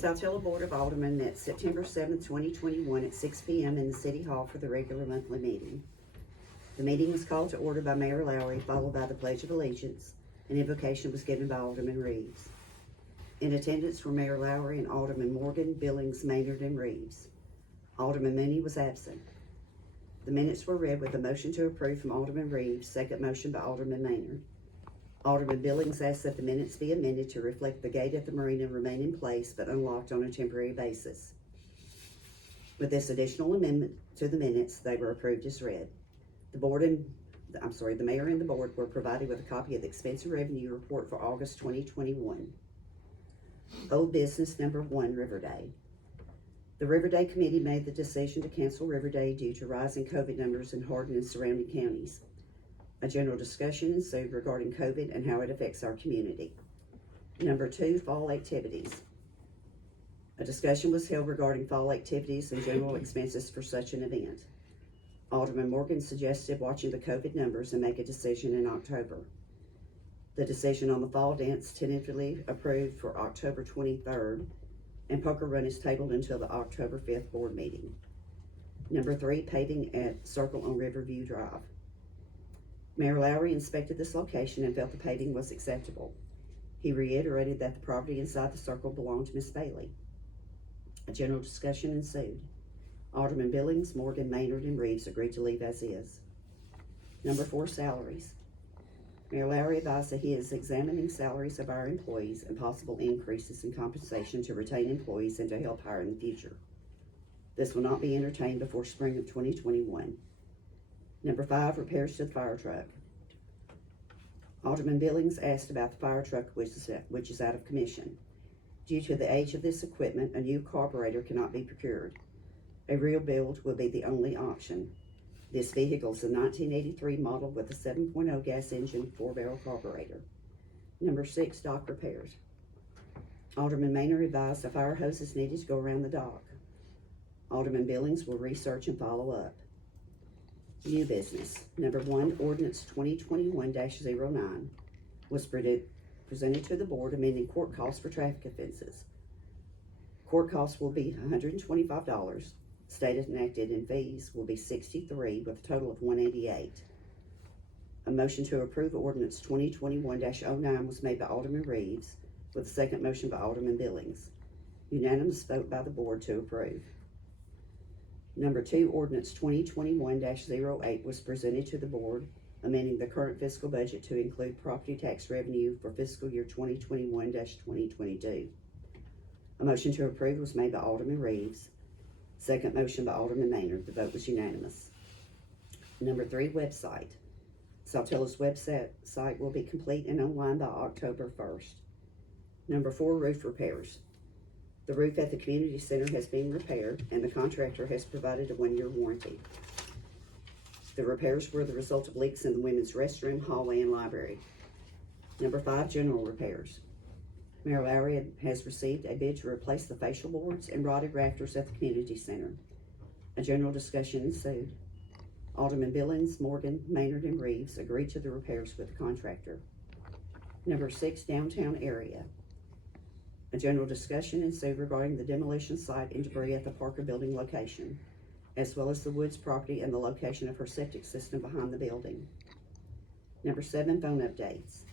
Saltillo Board of Aldermen met September 7th, 2021 at 6 p.m. in the City Hall for the regular monthly meeting. The meeting was called to order by Mayor Lowry, followed by the Pledge of Allegiance. An invocation was given by Alderman Reeves. In attendance were Mayor Lowry and Alderman Morgan, Billings, Maynard, and Reeves. Alderman Mooney was absent. The minutes were read with a motion to approve from Alderman Reeves, second motion by Alderman Maynard. Alderman Billings asked that the minutes be amended to reflect the gate at the marina remain in place but unlocked on a temporary basis. With this additional amendment to the minutes, they were approved as read. The mayor and the board were provided with a copy of the expense and revenue report for August 2021. Old business number 1, River Day. The River Day Committee made the decision to cancel River Day due to rising COVID numbers in Hardin and surrounding counties. A general discussion ensued regarding COVID and how it affects our community. Number 2, fall activities. A discussion was held regarding fall activities and general expenses for such an event. Alderman Morgan suggested watching the COVID numbers and make a decision in October. The decision on the fall dance tentatively approved for October 23rd, and poker run is tabled until the October 5th board meeting. Number 3, paving at Circle on Riverview Drive. Mayor Lowry inspected this location and felt the paving was acceptable. He reiterated that the property inside the circle belonged to Miss Bailey. A general discussion ensued. Alderman Billings, Morgan, Maynard, and Reeves agreed to leave as is. Number 4, salaries. Mayor Lowry advised that he is examining salaries of our employees and possible increases in compensation to retain employees and to help hire in the future. This will not be entertained before spring of 2021. Number 5, repairs to the fire truck. Alderman Billings asked about the fire truck, which is out of commission. Due to the age of this equipment, a new carburetor cannot be procured. A real build will be the only option. This vehicle is a 1983 model with a 7.0 gas engine, 4-barrel carburetor. Number 6, dock repairs. Alderman Maynard advised a fire hose is needed to go around the dock. Alderman Billings will research and follow up. New business. Number 1, ordinance 2021-09 was presented to the board amending court costs for traffic offenses. Court costs will be $125, stated and enacted, and fees will be $63 with a total of $188. A motion to approve ordinance 2021-09 was made by Alderman Reeves with a second motion by Alderman Billings. Unanimous vote by the board to approve. Number 2, ordinance 2021-08 was presented to the board, amending the current fiscal budget to include property tax revenue for fiscal year 2021-2022. A motion to approve was made by Alderman Reeves, second motion by Alderman Maynard. The vote was unanimous. Number 3, website. Saltillo's website will be complete and online by October 1st. Number 4, roof repairs. The roof at the community center has been repaired and the contractor has provided a 1-year warranty. The repairs were the result of leaks in the women's restroom, hallway, and library. Number 5, general repairs. Mayor Lowry has received a bid to replace the facial boards and rotted rafters at the community center. A general discussion ensued. Alderman Billings, Morgan, Maynard, and Reeves agreed to the repairs with the contractor. Number 6, downtown area. A general discussion ensued regarding the demolition site and debris at the Parker Building location, as well as the Woods property and the location of her septic system behind the building. Number 7, phone updates.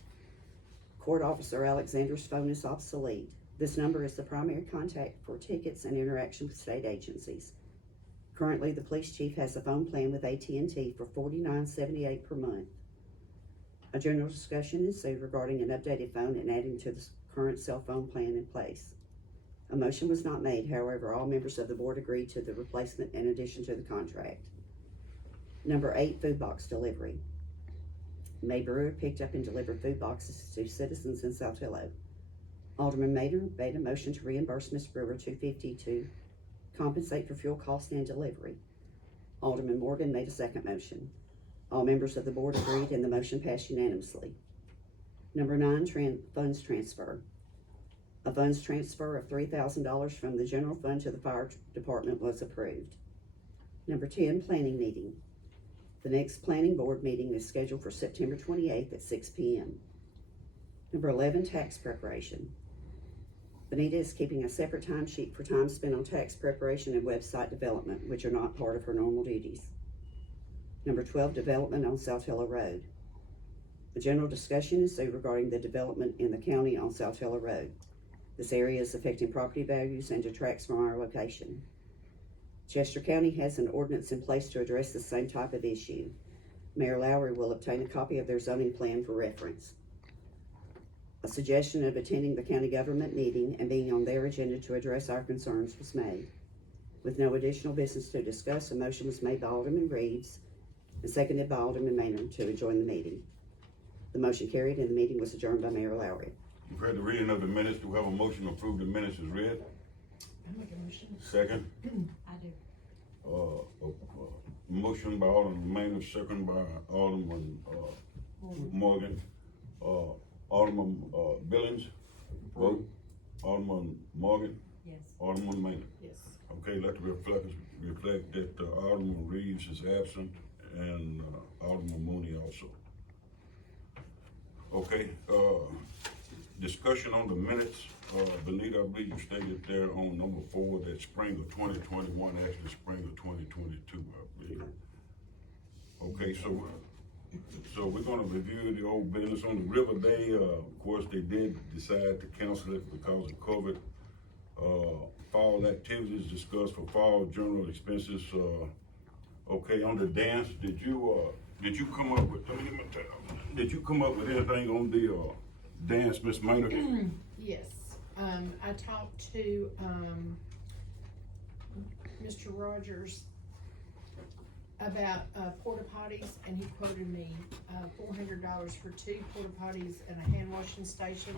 Court Officer Alexander's phone is obsolete. This number is the primary contact for tickets and interaction with state agencies. Currently, the police chief has a phone plan with AT&T for $49.78 per month. A general discussion ensued regarding an updated phone and adding to the current cell phone plan in place. A motion was not made, however, all members of the board agreed to the replacement in addition to the contract. Number 8, food box delivery. May Brewer picked up and delivered food boxes to citizens in Saltillo. Alderman Maynard made a motion to reimburse Ms. Brewer $250 to compensate for fuel costs and delivery. Alderman Morgan made a second motion. All members of the board agreed and the motion passed unanimously. Number 9, funds transfer. A funds transfer of $3,000 from the general fund to the fire department was approved. Number 10, planning meeting. The next planning board meeting is scheduled for September 28th at 6 p.m. Number 11, tax preparation. Benita is keeping a separate timesheet for time spent on tax preparation and website development, which are not part of her normal duties. Number 12, development on Saltillo Road. The general discussion is regarding the development in the county on Saltillo Road. This area is affecting property values and detracts from our location. Chester County has an ordinance in place to address the same type of issue. Mayor Lowry will obtain a copy of their zoning plan for reference. A suggestion of attending the county government meeting and being on their agenda to address our concerns was made. With no additional business to discuss, a motion was made by Alderman Reeves and seconded by Alderman Maynard to adjourn the meeting. The motion carried and the meeting was adjourned by Mayor Lowry. You've heard the reading of the minutes. Do we have a motion to approve the minutes as read? I make a motion. Second? I do. Motion by Alderman Maynard, second by Alderman Morgan. Alderman Billings, vote. Alderman Morgan, Yes. Alderman Maynard. Yes. Okay, let the reflect that Alderman Reeves is absent and Alderman Mooney also. Okay, discussion on the minutes. Benita, I believe you stated there on number 4 that spring of 2021, actually spring of 2022, I believe. Okay, so we're gonna review the old business on the River Day. Of course, they did decide to cancel it because of COVID. Fall activities discussed for fall general expenses. Okay, on the dance, did you come up with? Did you come up with anything on the dance, Miss Maynard? Yes. I talked to Mr. Rogers about porta potties, and he quoted me $400 for 2 porta potties and a hand washing station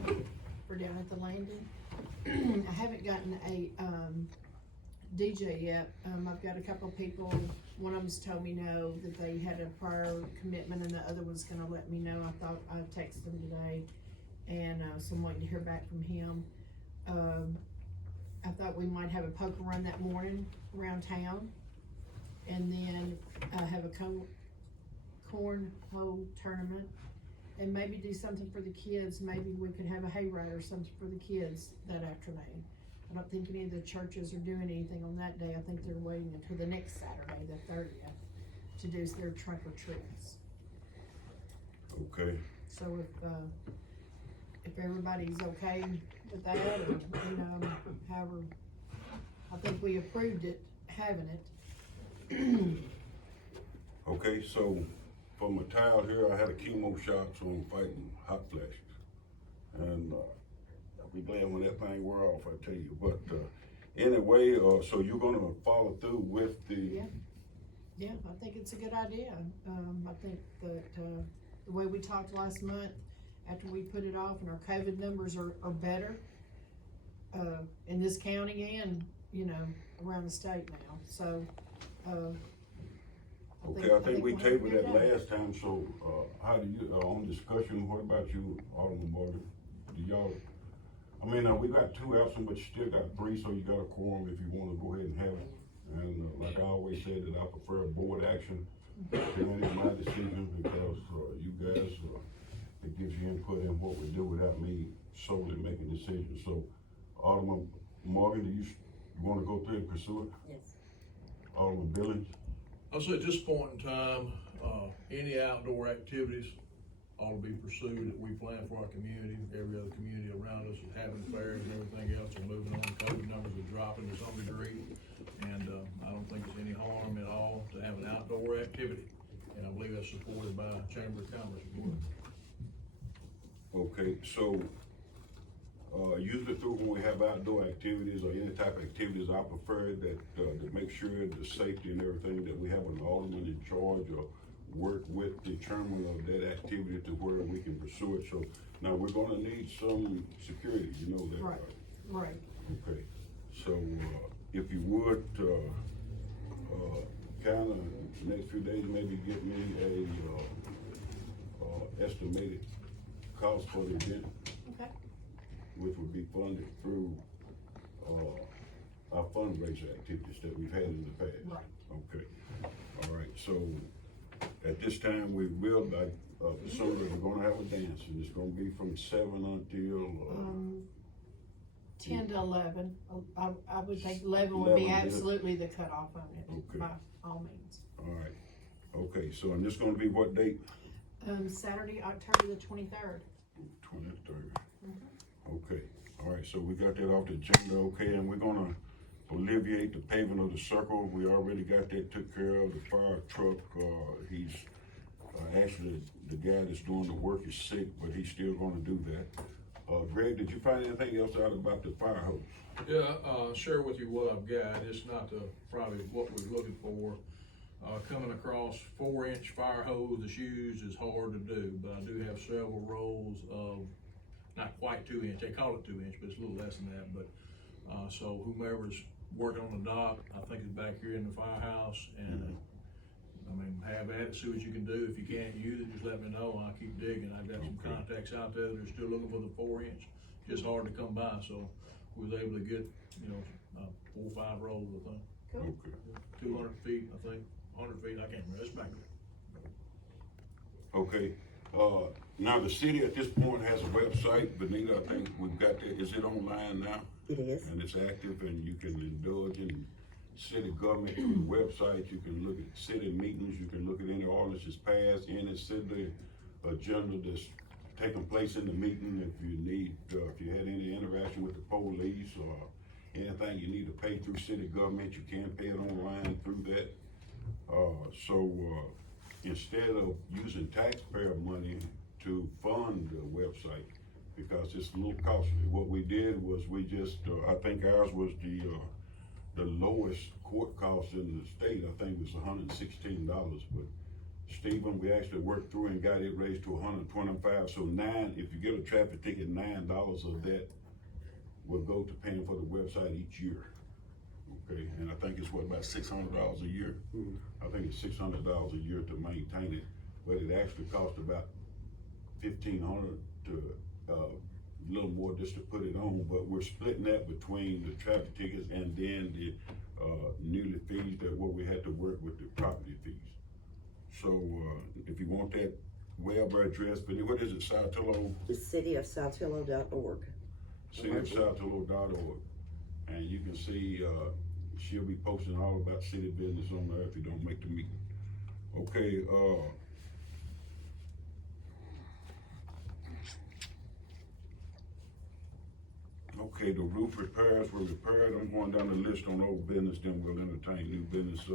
for down at the landing. I haven't gotten a DJ yet. I've got a couple of people. One of them's told me no, that they had a prior commitment, and the other one's gonna let me know. I thought I'd text them today, and so I'm waiting to hear back from him. I thought we might have a poker run that morning around town, and then have a cornhole tournament, and maybe do something for the kids. Maybe we could have a hayride or something for the kids that afternoon. I don't think any of the churches are doing anything on that day. I think they're waiting until the next Saturday, the 30th, to do their trunk or treats. Okay. So if everybody's okay with that, or, however, I think we approved it, having it. Okay, so for my towel here, I had a chemo shot, so I'm fighting hot flashes. And I'll be glad when that thing wear off, I tell you. But anyway, so you're gonna follow through with the... Yeah, I think it's a good idea. I think that the way we talked last month, after we put it off, and our COVID numbers are better in this county and, around the state now. So, I think we tabled that last time, so how do you, on discussion, what about you, Alderman Morgan? Do y'all, we got 2 absent, but you still got 3, so you got a quorum if you wanna go ahead and have it. And like I always said, that I prefer board action to any of my decisions, because you guys, it gives you input in what we do without me solely making decisions. So, Alderman Morgan, do you wanna go through and pursue it? Yes. Alderman Billings? I'll say at this point in time, any outdoor activities ought to be pursued that we plan for our community. Every other community around us is having fairs and everything else, and moving on. COVID numbers are dropping to some degree, and I don't think there's any harm at all to have an outdoor activity, and I believe that's supported by Chamber of Commerce as well. Okay, so usually through when we have outdoor activities or any type of activities, I prefer that to make sure the safety and everything, that we have an alderman in charge or work with the chairman of that activity to where we can pursue it. So now we're gonna need some security, you know that. Right, right. Okay, so if you would, kinda next few days, maybe get me a estimated cost for the event. Okay. Which would be funded through our fundraiser activities that we've had in the past. Right. Okay, all right, so at this time, we will, so we're gonna have a dance, and it's gonna be from 7 until 10 to 11, I would think 11 would be 11, yeah. absolutely the cutoff on it, Okay. by all means. Alright, okay, so, and this gonna be what date? Saturday, October the 23rd. 23rd. Okay, alright, so we got that off the agenda, okay, and we're gonna alleviate the paving of the circle. We already got that took care of. The fire truck, he's, actually, the guy that's doing the work is sick, but he's still gonna do that. Greg, did you find anything else out about the fire hose? Yeah, share with you what I've got. It's not probably what we're looking for. Coming across 4-inch fire hose that's used is hard to do, but I do have several rolls of not quite 2-inch. They call it 2-inch, but it's a little less than that. But so whomever's working on the dock, I think is back here in the firehouse, and I mean, have at it, see what you can do. If you can't use it, just let me know, and I'll keep digging. I've got some contacts out there that are still looking for the 4-inch. Just hard to come by, so we was able to get, 4 or 5 rolls, I think. Cool. Okay. 200 feet, I think, 100 feet, I can't remember, it's back there. Okay, now the city at this point has a website. Benita, I think we've got that. Is it online now? It is. And it's active, and you can indulge in city government through the website. You can look at city meetings, you can look at any ordinances passed, any city agenda that's taking place in the meeting. If you need, if you had any interaction with the police or anything you need to pay through city government, you can pay it online through that. Instead of using taxpayer money to fund the website, because it's a little costly, what we did was we just, I think ours was the lowest court cost in the state. I think it was $116, but Stephen, we actually worked through and got it raised to $125. So if you get a traffic ticket, $9 of that will go to paying for the website each year. Okay, and I think it's about $600 a year. I think it's $600 a year to maintain it, but it actually costs about $1,500 to a little more just to put it on. But we're splitting that between the traffic tickets and then the newly fees that what we had to work with the property fees. So if you want that web address, but what is it, Saltillo? The cityofsaltillo.org. cityofsaltillo.org, and you can see she'll be posting all about city business on there if you don't make the meeting. Okay, okay, the roof repairs were repaired. I'm going down the list on old business, then we'll entertain new business.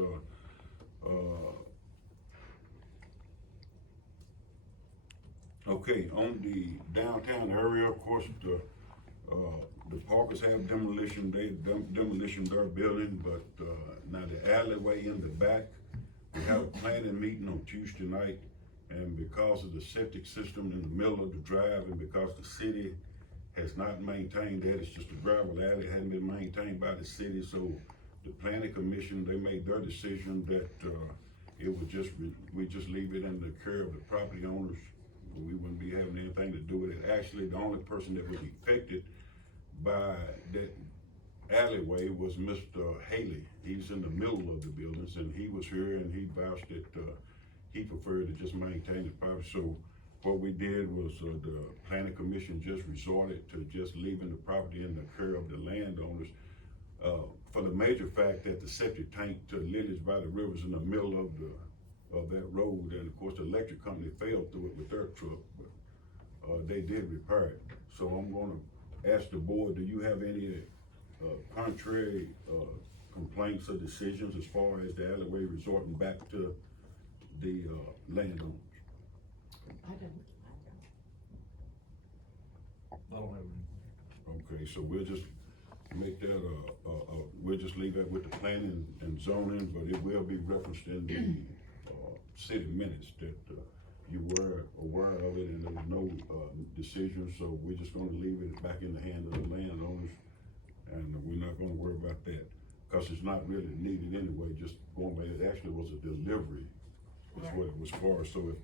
Okay, on the downtown area, of course, the Parkers have demolition their building, but now the alleyway in the back, we have a planning meeting on Tuesday night, and because of the septic system in the middle of the drive, and because the city has not maintained that, it's just a gravel alley, hadn't been maintained by the city, so the planning commission, they made their decision that it would we just leave it in the care of the property owners. We wouldn't be having anything to do with it. Actually, the only person that was affected by that alleyway was Mr. Haley. He's in the middle of the buildings, and he was here and he vouched that he preferred to just maintain the property. So what we did was the planning commission just resorted to just leaving the property in the care of the landowners for the major fact that the septic tank to Lily's by the river is in the middle of that road, and of course the electric company failed through it with their truck, but they did repair it. So I'm gonna ask the board, do you have any contrary complaints or decisions as far as the alleyway resorting back to the landowners? I don't. I don't have any. Okay, so we'll just make that we'll just leave that with the planning and zoning, but it will be referenced in the city minutes that you were aware of it and there was no decision, so we're just gonna leave it back in the hands of the landowners, and we're not gonna worry about that, because it's not really needed anyway, just going by, it actually was a delivery, is what it was for, so if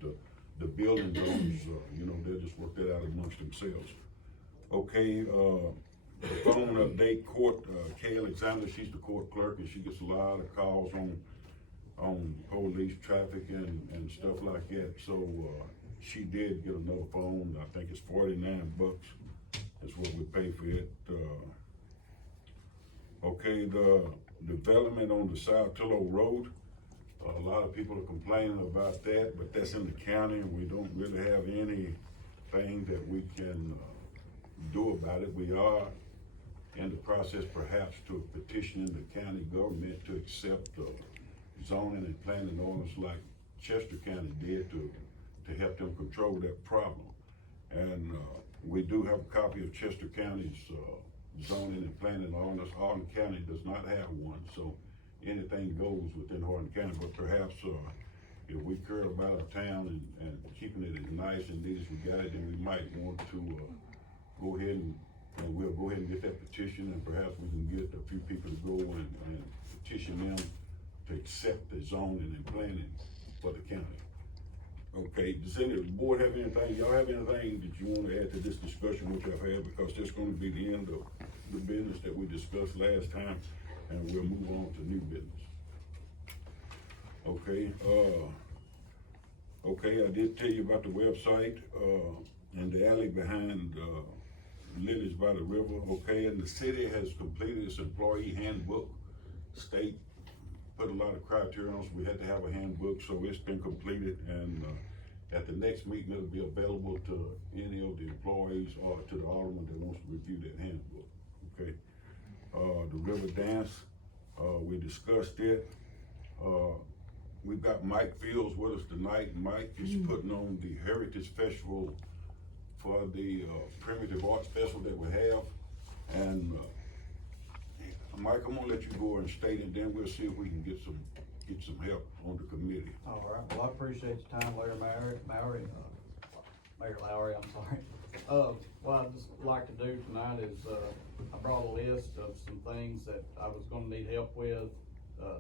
the building owners, they'll just work that out amongst themselves. Okay, the phone update court, Kay Alexander, she's the court clerk, and she gets a lot of calls on police, traffic, and stuff like that. So she did get another phone. I think it's $49 is what we pay for it. Okay, the development on the Saltillo Road, a lot of people are complaining about that, but that's in the county, and we don't really have anything that we can, do about it. We are in the process perhaps to petition the county government to accept, zoning and planning orders like Chester County did to help them control that problem. And, we do have a copy of Chester County's, zoning and planning orders. Hardin County does not have one, so anything goes within Hardin County, but perhaps, if we care about our town and keeping it as nice and neat as we got it, then we might want to, go ahead and we'll go ahead and get that petition, and perhaps we can get a few people to go and petition them to accept the zoning and planning for the county. Okay, does any board have anything, y'all have anything that you wanna add to this discussion which I've had, because that's gonna be the end of the business that we discussed last time, and we'll move on to new business. Okay, okay, I did tell you about the website, and the alley behind, Lily's by the river, okay, and the city has completed its employee handbook. State put a lot of criteria on us, we had to have a handbook, so it's been completed, and, at the next meeting, it'll be available to any of the employees or to the alderman that wants to review that handbook, okay? The river dance, we discussed it, we've got Mike Fields with us tonight. Mike is putting on the Heritage Festival for the, Primitive Arts Festival that we have, and, Mike, I'm gonna let you go and state, and then we'll see if we can get some help on the committee. All right, well, I appreciate your time, Mayor Lowry, I'm sorry. What I'd just like to do tonight is, I brought a list of some things that I was gonna need help with,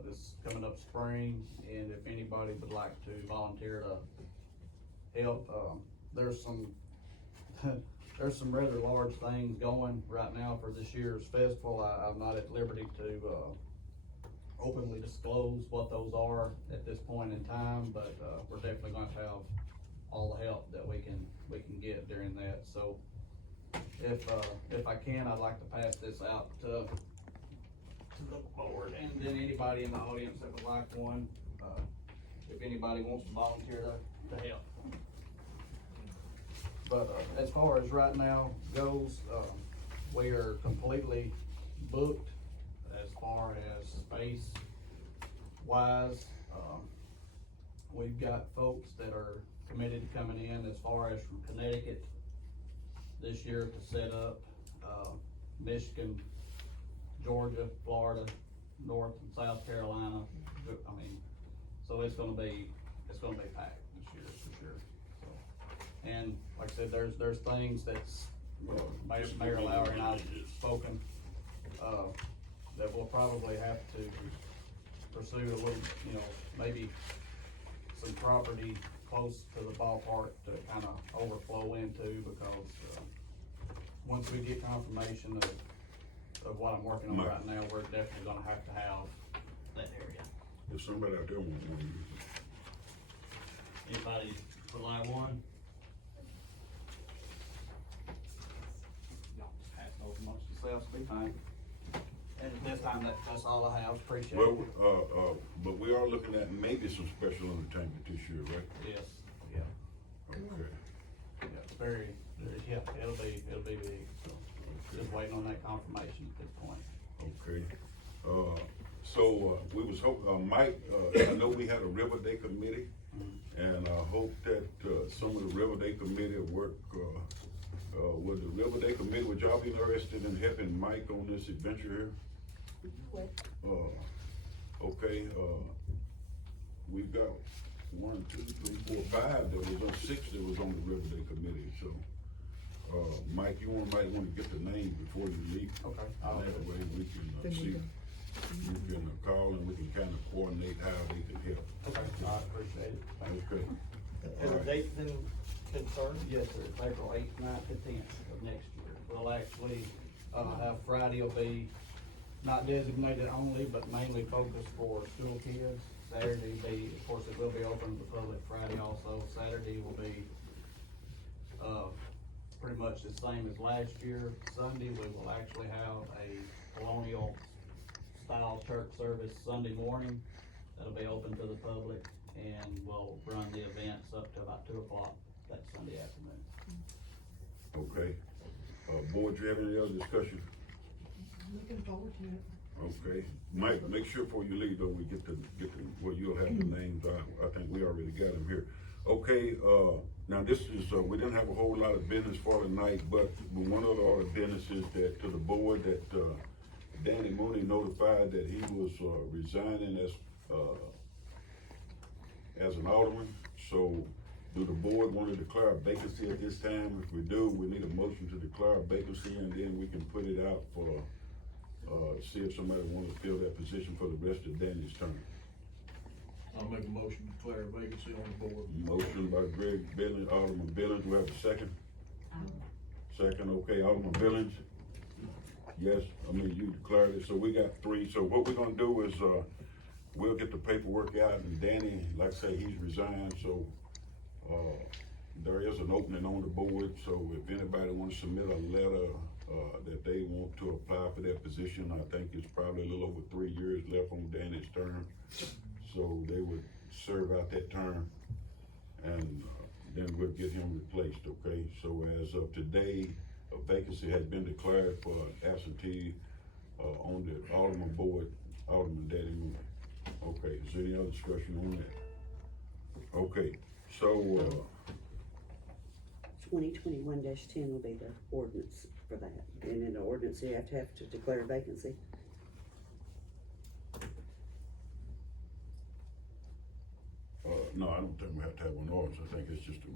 this coming up spring, and if anybody would like to volunteer to help, there's some, there's some rather large things going right now for this year's festival. I'm not at liberty to, openly disclose what those are at this point in time, but, we're definitely going to have all the help that we can get during that. So if I can, I'd like to pass this out to the board, and then anybody in the audience that would like one, if anybody wants to volunteer to help. But, as far as right now goes, we are completely booked as far as space wise. We've got folks that are committed to coming in as far as from Connecticut this year to set up, Michigan, Georgia, Florida, North and South Carolina. I mean, so it's gonna be packed this year for sure. So, and like I said, there's things that's, Mayor Lowry and I have spoken, that we'll probably have to pursue a little, maybe some property close to the ballpark to kind of overflow into, because, once we get confirmation of what I'm working on right now, we're definitely gonna have to have that area. If somebody out there wants one, Anybody would like one? Y'all just pass those amongst yourselves, be fine. And this time, that's all I have, appreciate well, it. but we are looking at maybe some special entertainment this year, right? Yes, yeah, Okay. yeah, it's very, yeah, it'll be big, so, just waiting on that confirmation at this point. Okay, so, we was hoping, Mike, I know we had a River Day committee, and I hope that, some of the River Day committee work, would the River Day committee, would y'all be interested in helping Mike on this adventure here? Okay, we've got 1, 2, 3, 4, 5 that was on 6 that was on the River Day committee, so, Mike, might wanna get the name before you leave. Okay. That way we can, see, you can call and we can kinda coordinate how they can help. Okay, I appreciate it. Thank you. Okay. Has a date been confirmed? Yes, sir, it's April 8th, 9th, and 10th of next year. We'll actually, have Friday will be not designated only, but mainly focused for school kids. Saturday will be, of course, it will be open to the public Friday also. Saturday will be, pretty much the same as last year. Sunday, we will actually have a colonial style church service Sunday morning. That'll be open to the public, and we'll run the events up to about 2 o'clock that Sunday afternoon. Okay. Board, you have any other discussion? Looking forward to it. Okay, Mike, make sure before you leave though, we get the, well, you'll have the names, I think we already got them here. Okay, now this is, we didn't have a whole lot of business for tonight, but one of the other businesses that, to the board, that, Danny Mooney notified that he was, resigning as an alderman. So, do the board want to declare a vacancy at this time? If we do, we need a motion to declare a vacancy, and then we can put it out for, see if somebody wants to fill that position for the rest of Danny's term. I'll make a motion to declare a vacancy on the board. Motion by Greg Billings, Alderman Billings, do we have a second? Second, okay, Alderman Billings? Yes, I mean, you declared it, so we got 3, so what we're gonna do is, we'll get the paperwork out, and Danny, like I say, he's resigned, so, there is an opening on the board, so if anybody wants to submit a letter, that they want to apply for that position, I think it's probably a little over 3 years left on Danny's term. So they would serve out that term, and then we'll get him replaced, okay? So as of today, a vacancy has been declared for absentee, on the Alderman board, Alderman Danny Mooney. Okay, is there any other discussion on that? Okay, so, 2021-10 will be the ordinance for that, and in the ordinance, you have to declare a vacancy. no, I don't think we have to have an ordinance, I think it's just a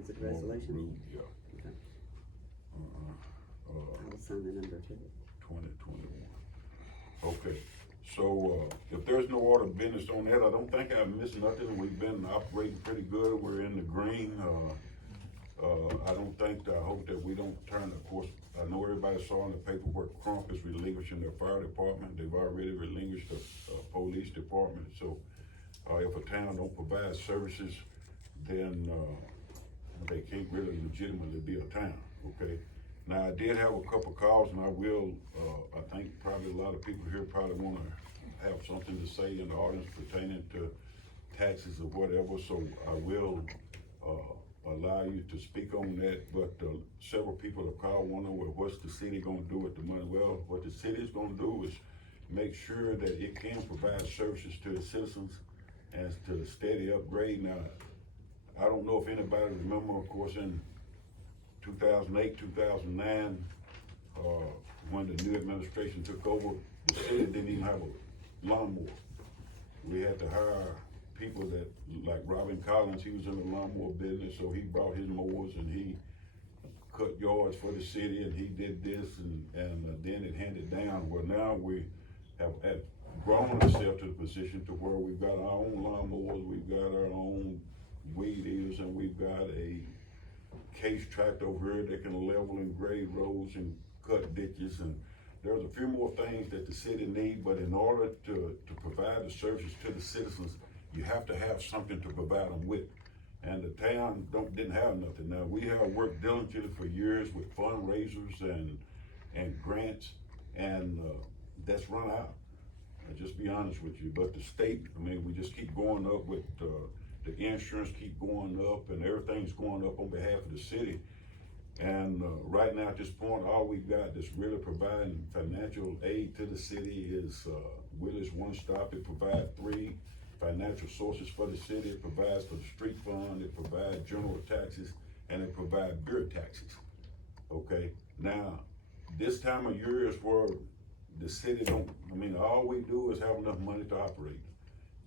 Is it a resolution? rule, yeah. Okay. Uh, I'll assign the number to it. 2021. Okay, so, if there's no order of business on that, I don't think I've missed nothing. We've been operating pretty good. We're in the green. I don't think, I hope that we don't turn, of course, I know everybody saw in the paperwork, Crump is relinquishing their fire department. They've already relinquished the, police department. So, if a town don't provide services, then, they can't really legitimately be a town, okay? Now, I did have a couple calls, and I will, I think probably a lot of people here probably wanna have something to say in the audience pertaining to taxes or whatever, so I will, allow you to speak on that, but, several people have called, wondering, well, what's the city gonna do with the money? Well, what the city is gonna do is make sure that it can provide services to the citizens and to steady upgrade. Now, I don't know if anybody remember, of course, in 2008, 2009, when the new administration took over, the city didn't even have a lawnmower. We had to hire people that, like Robin Collins, he was in the lawnmower business, so he brought his mowers and he cut yards for the city, and he did this, and then it handed down. Well, now we have grown ourselves to the position to where we've got our own lawnmowers, we've got our own weed eaters, and we've got a case tractor over here that can level and grade roads and cut ditches, and there's a few more things that the city need, but in order to provide the services to the citizens, you have to have something to provide them with. And the town didn't have nothing. Now, we have worked diligently for years with fundraisers and grants, and that's run out. I'll just be honest with you, but the state, I mean, we just keep going up with, the insurance keep going up, and everything's going up on behalf of the city. And right now, at this point, all we've got that's really providing financial aid to the city is Willie's One Stop. It provides 3 financial sources for the city. It provides for the street fund, it provides general taxes, and it provides beer taxes. Okay, now, this time of year is where the city don't, I mean, all we do is have enough money to operate.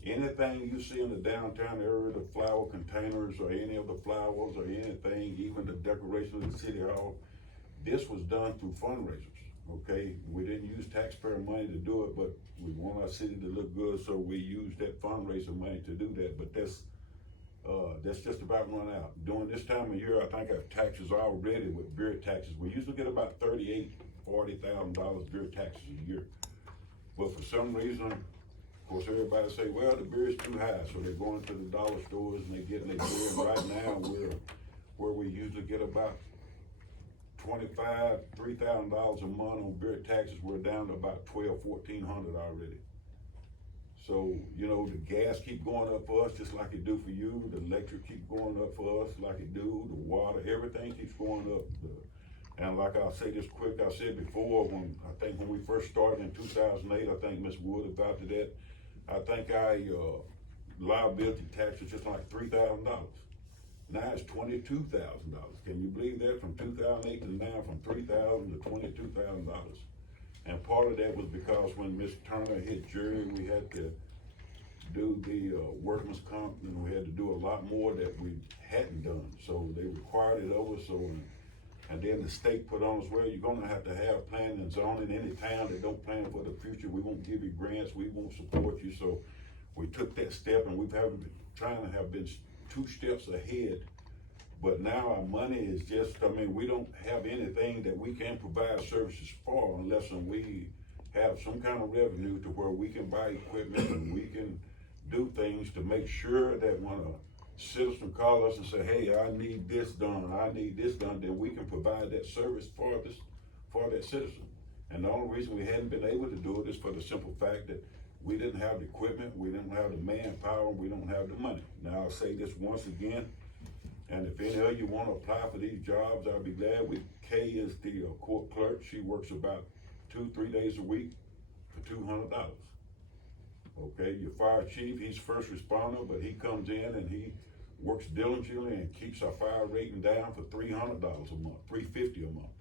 Anything you see in the downtown area, the flower containers or any of the flowers or anything, even the decoration of the city hall, this was done through fundraisers, okay? We didn't use taxpayer money to do it, but we want our city to look good, so we used that fundraiser money to do that, but that's just about run out. During this time of year, I think our taxes already with beer taxes, we usually get about $38,000-$40,000 beer taxes a year. But for some reason, of course, everybody say, well, the beer is too high, so they're going to the dollar stores and they're getting their beer. And right now, we're where we usually get about $3,000 a month on beer taxes, we're down to about $1,200-1,400 already. So, you know, the gas keep going up for us just like it do for you, the electric keep going up for us like it do, the water, everything keeps going up. And like I'll say this quick, I said before, when we first started in 2008, I think Ms. Wood about to that, I think our liability tax was just like $3,000. Now it's $22,000. Can you believe that? From 2008 to now, from $3,000 to $22,000. And part of that was because when Ms. Turner hit jury, we had to do the workman's comp, and we had to do a lot more that we hadn't done. So they required it of us. And then the state put on us, well, you're gonna have to have planning and zoning. Any town that don't plan for the future, we won't give you grants, we won't support you. So we took that step, and we've been trying to have been 2 steps ahead. But now our money is just, we don't have anything that we can provide services for unless we have some kind of revenue to where we can buy equipment and we can do things to make sure that when a citizen calls us and say, hey, I need this done, then we can provide that service for that citizen. And the only reason we hadn't been able to do it is for the simple fact that we didn't have the equipment, we didn't have the manpower, we don't have the money. Now I'll say this once again, and if any of you want to apply for these jobs, I'll be glad. Kay is the court clerk. She works about 2-3 days a week for $200. Okay, your fire chief, he's first responder, but he comes in and he works diligently and keeps our fire rating down for $300 a month, $350 a month.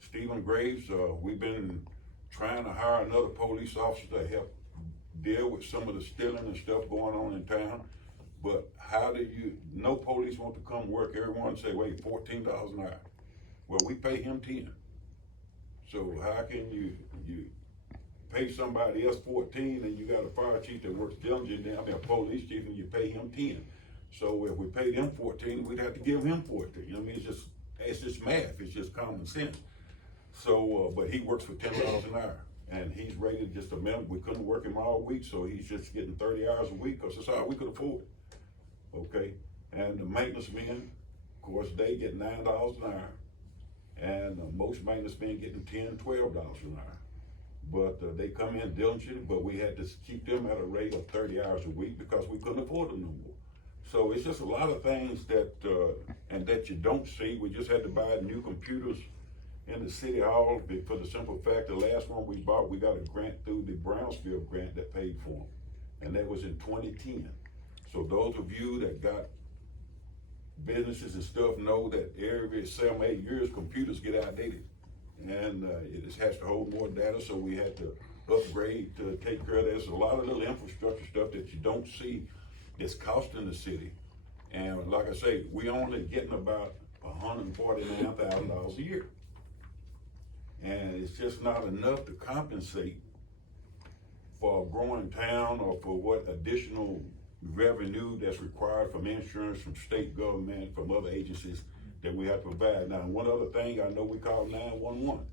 Stephen Graves, we've been trying to hire another police officer to help deal with some of the stealing and stuff going on in town. But no police want to come work. Everyone say, wait, $14 an hour. Well, we pay him 10. So how can you pay somebody else 14 and you got a fire chief that works diligently, a police chief, and you pay him 10. So if we paid him 14, we'd have to give him 14. It's just math, it's just common sense. So, but he works for $10 an hour. And he's rated just a minimum. We couldn't work him all week, so he's just getting 30 hours a week because that's all we could afford. Okay, and the maintenance men, of course, they get $9 an hour, and most maintenance men getting $10-12 an hour. But they come in diligently, but we had to keep them at a rate of 30 hours a week because we couldn't afford them no more. So it's just a lot of things that you don't see. We just had to buy new computers in the city hall for the simple fact the last one we bought, we got a grant through the Brownsville grant that paid for them, and that was in 2010. So those of you that got businesses and stuff know that every 7-8 years computers get outdated, and it just has to hold more data. So we had to upgrade to take care of that. There's a lot of little infrastructure stuff that you don't see that's costing the city. And like I say, we only getting about $149,000 a year. And it's just not enough to compensate for a growing town or for what additional revenue that's required from insurance, from state government, from other agencies that we have to provide. Now, one other thing I know we call 911.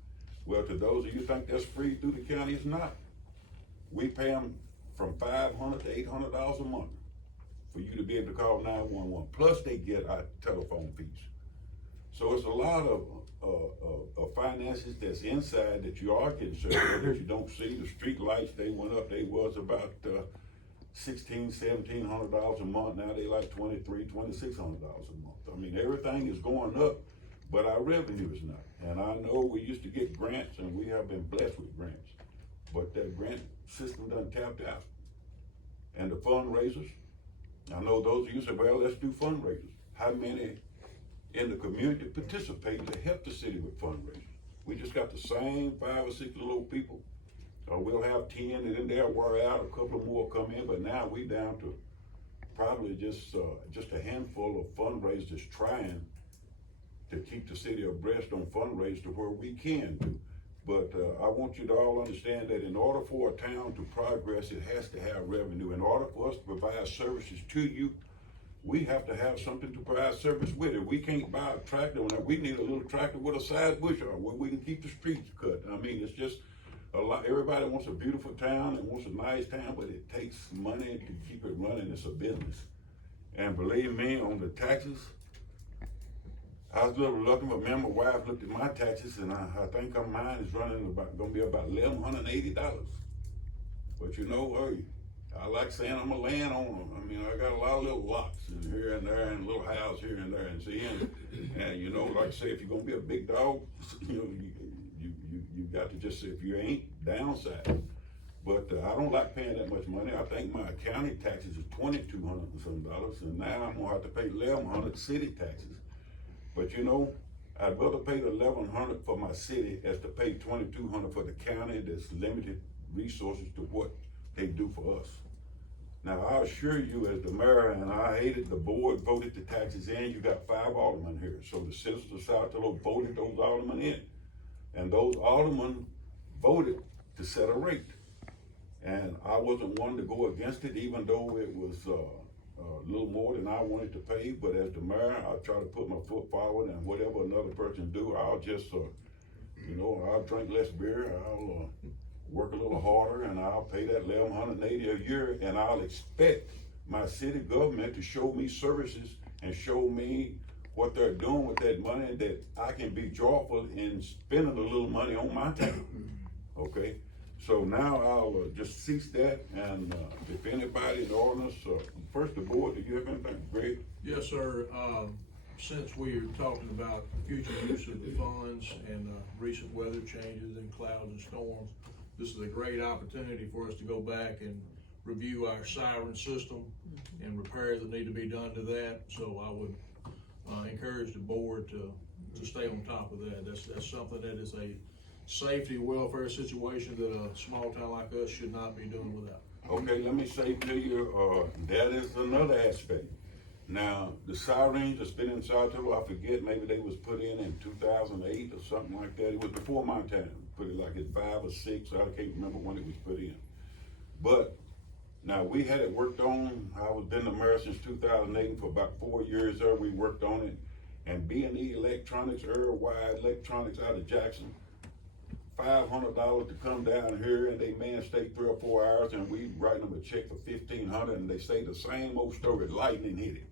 Well, to those of you who think that's free through the county, it's not. We pay them from $500 to $800 a month for you to be able to call 911. Plus they get our telephone fees. So it's a lot of finances that's inside that you are getting service that you don't see. The street lights, they went up. They was about $1,700 a month. Now they like $2,300, $2,600 a month. Everything is going up, but our revenue is not. And I know we used to get grants, and we have been blessed with grants, but that grant system done tapped out. And the fundraisers, I know those of you say, well, let's do fundraisers. How many in the community participate to help the city with fundraisers? We just got the same 5 or 6 little old people. We'll have 10, and then they'll wear out, a couple of more come in, but now we down to probably just a handful of fundraisers trying to keep the city abreast on fundraisers to where we can do. But I want you to all understand that in order for a town to progress, it has to have revenue. In order for us to provide services to you, we have to have something to provide service with it. We can't buy a tractor. We need a little tractor with a side bush on where we can keep the streets cut. It's just a lot. Everybody wants a beautiful town and wants a nice town, but it takes money to keep it running. It's a business. And believe me, on the taxes, I was a little reluctant, but man, my wife looked at my taxes, and I think mine is gonna be about $1,180. But you know, hey, I like saying I'm a landowner. I mean, I got a lot of little lots in here and there, and a little house here and there, and see, and you know, like I say, if you're gonna be a big dog, you know, you got to just say, if you ain't, downsize. But I don't like paying that much money. I think my county taxes is $2,200 and some dollars, and now I'm gonna have to pay $1,100 city taxes. But you know, I'd rather pay the $1,100 for my city as to pay $2,200 for the county that's limited resources to what they do for us. Now, I assure you, as the mayor, and I hated the board voted the taxes in, you got 5 aldermen here. So the citizens of Saltillo voted those aldermen in. And those aldermen voted to set a rate. And I wasn't one to go against it, even though it was a little more than I wanted to pay. But as the mayor, I try to put my foot forward, and whatever another person do, I'll just, you know, I'll drink less beer, I'll work a little harder, and I'll pay that $1,180 a year, and I'll expect my city government to show me services and show me what they're doing with that money, that I can be joyful in spending a little money on my town. Okay? So now I'll just cease that, and if anybody in the audience, first the board, do you have anything, Greg? Yes, sir. Since we are talking about future use of the funds and recent weather changes and clouds and storms, this is a great opportunity for us to go back and review our siren system and repairs that need to be done to that. So I would encourage the board to stay on top of that. That's something that is a safety, welfare situation that a small town like us should not be doing without. Okay, let me say to you, that is another aspect. Now, the sirens that's been in Saltillo, I forget, maybe they was put in 2008 or something like that. It was before my time, put it like at 5 or 6, I can't remember when it was put in. But now we had it worked on. I was been the mayor since 2008, and for about 4 years there, we worked on it. And B&E Electronics, Wide Electronics out of Jackson, $500 to come down here, and they man stay 3 or 4 hours, and we write them a check for $1,500, and they say the same old story, lightning hit it,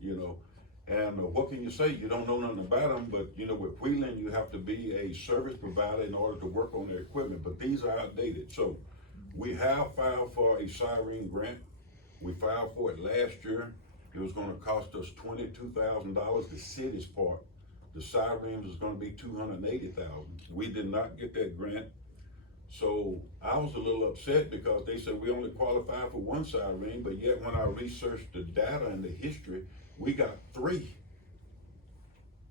you know. And what can you say? You don't know nothing about them, but you know, with Wheeling, you have to be a service provider in order to work on their equipment, but these are outdated. So we have filed for a siren grant. We filed for it last year. It was gonna cost us $22,000, the city's part. The sirens is gonna be $280,000. We did not get that grant. So I was a little upset because they said we only qualified for 1 siren, but yet when I researched the data and the history, we got 3.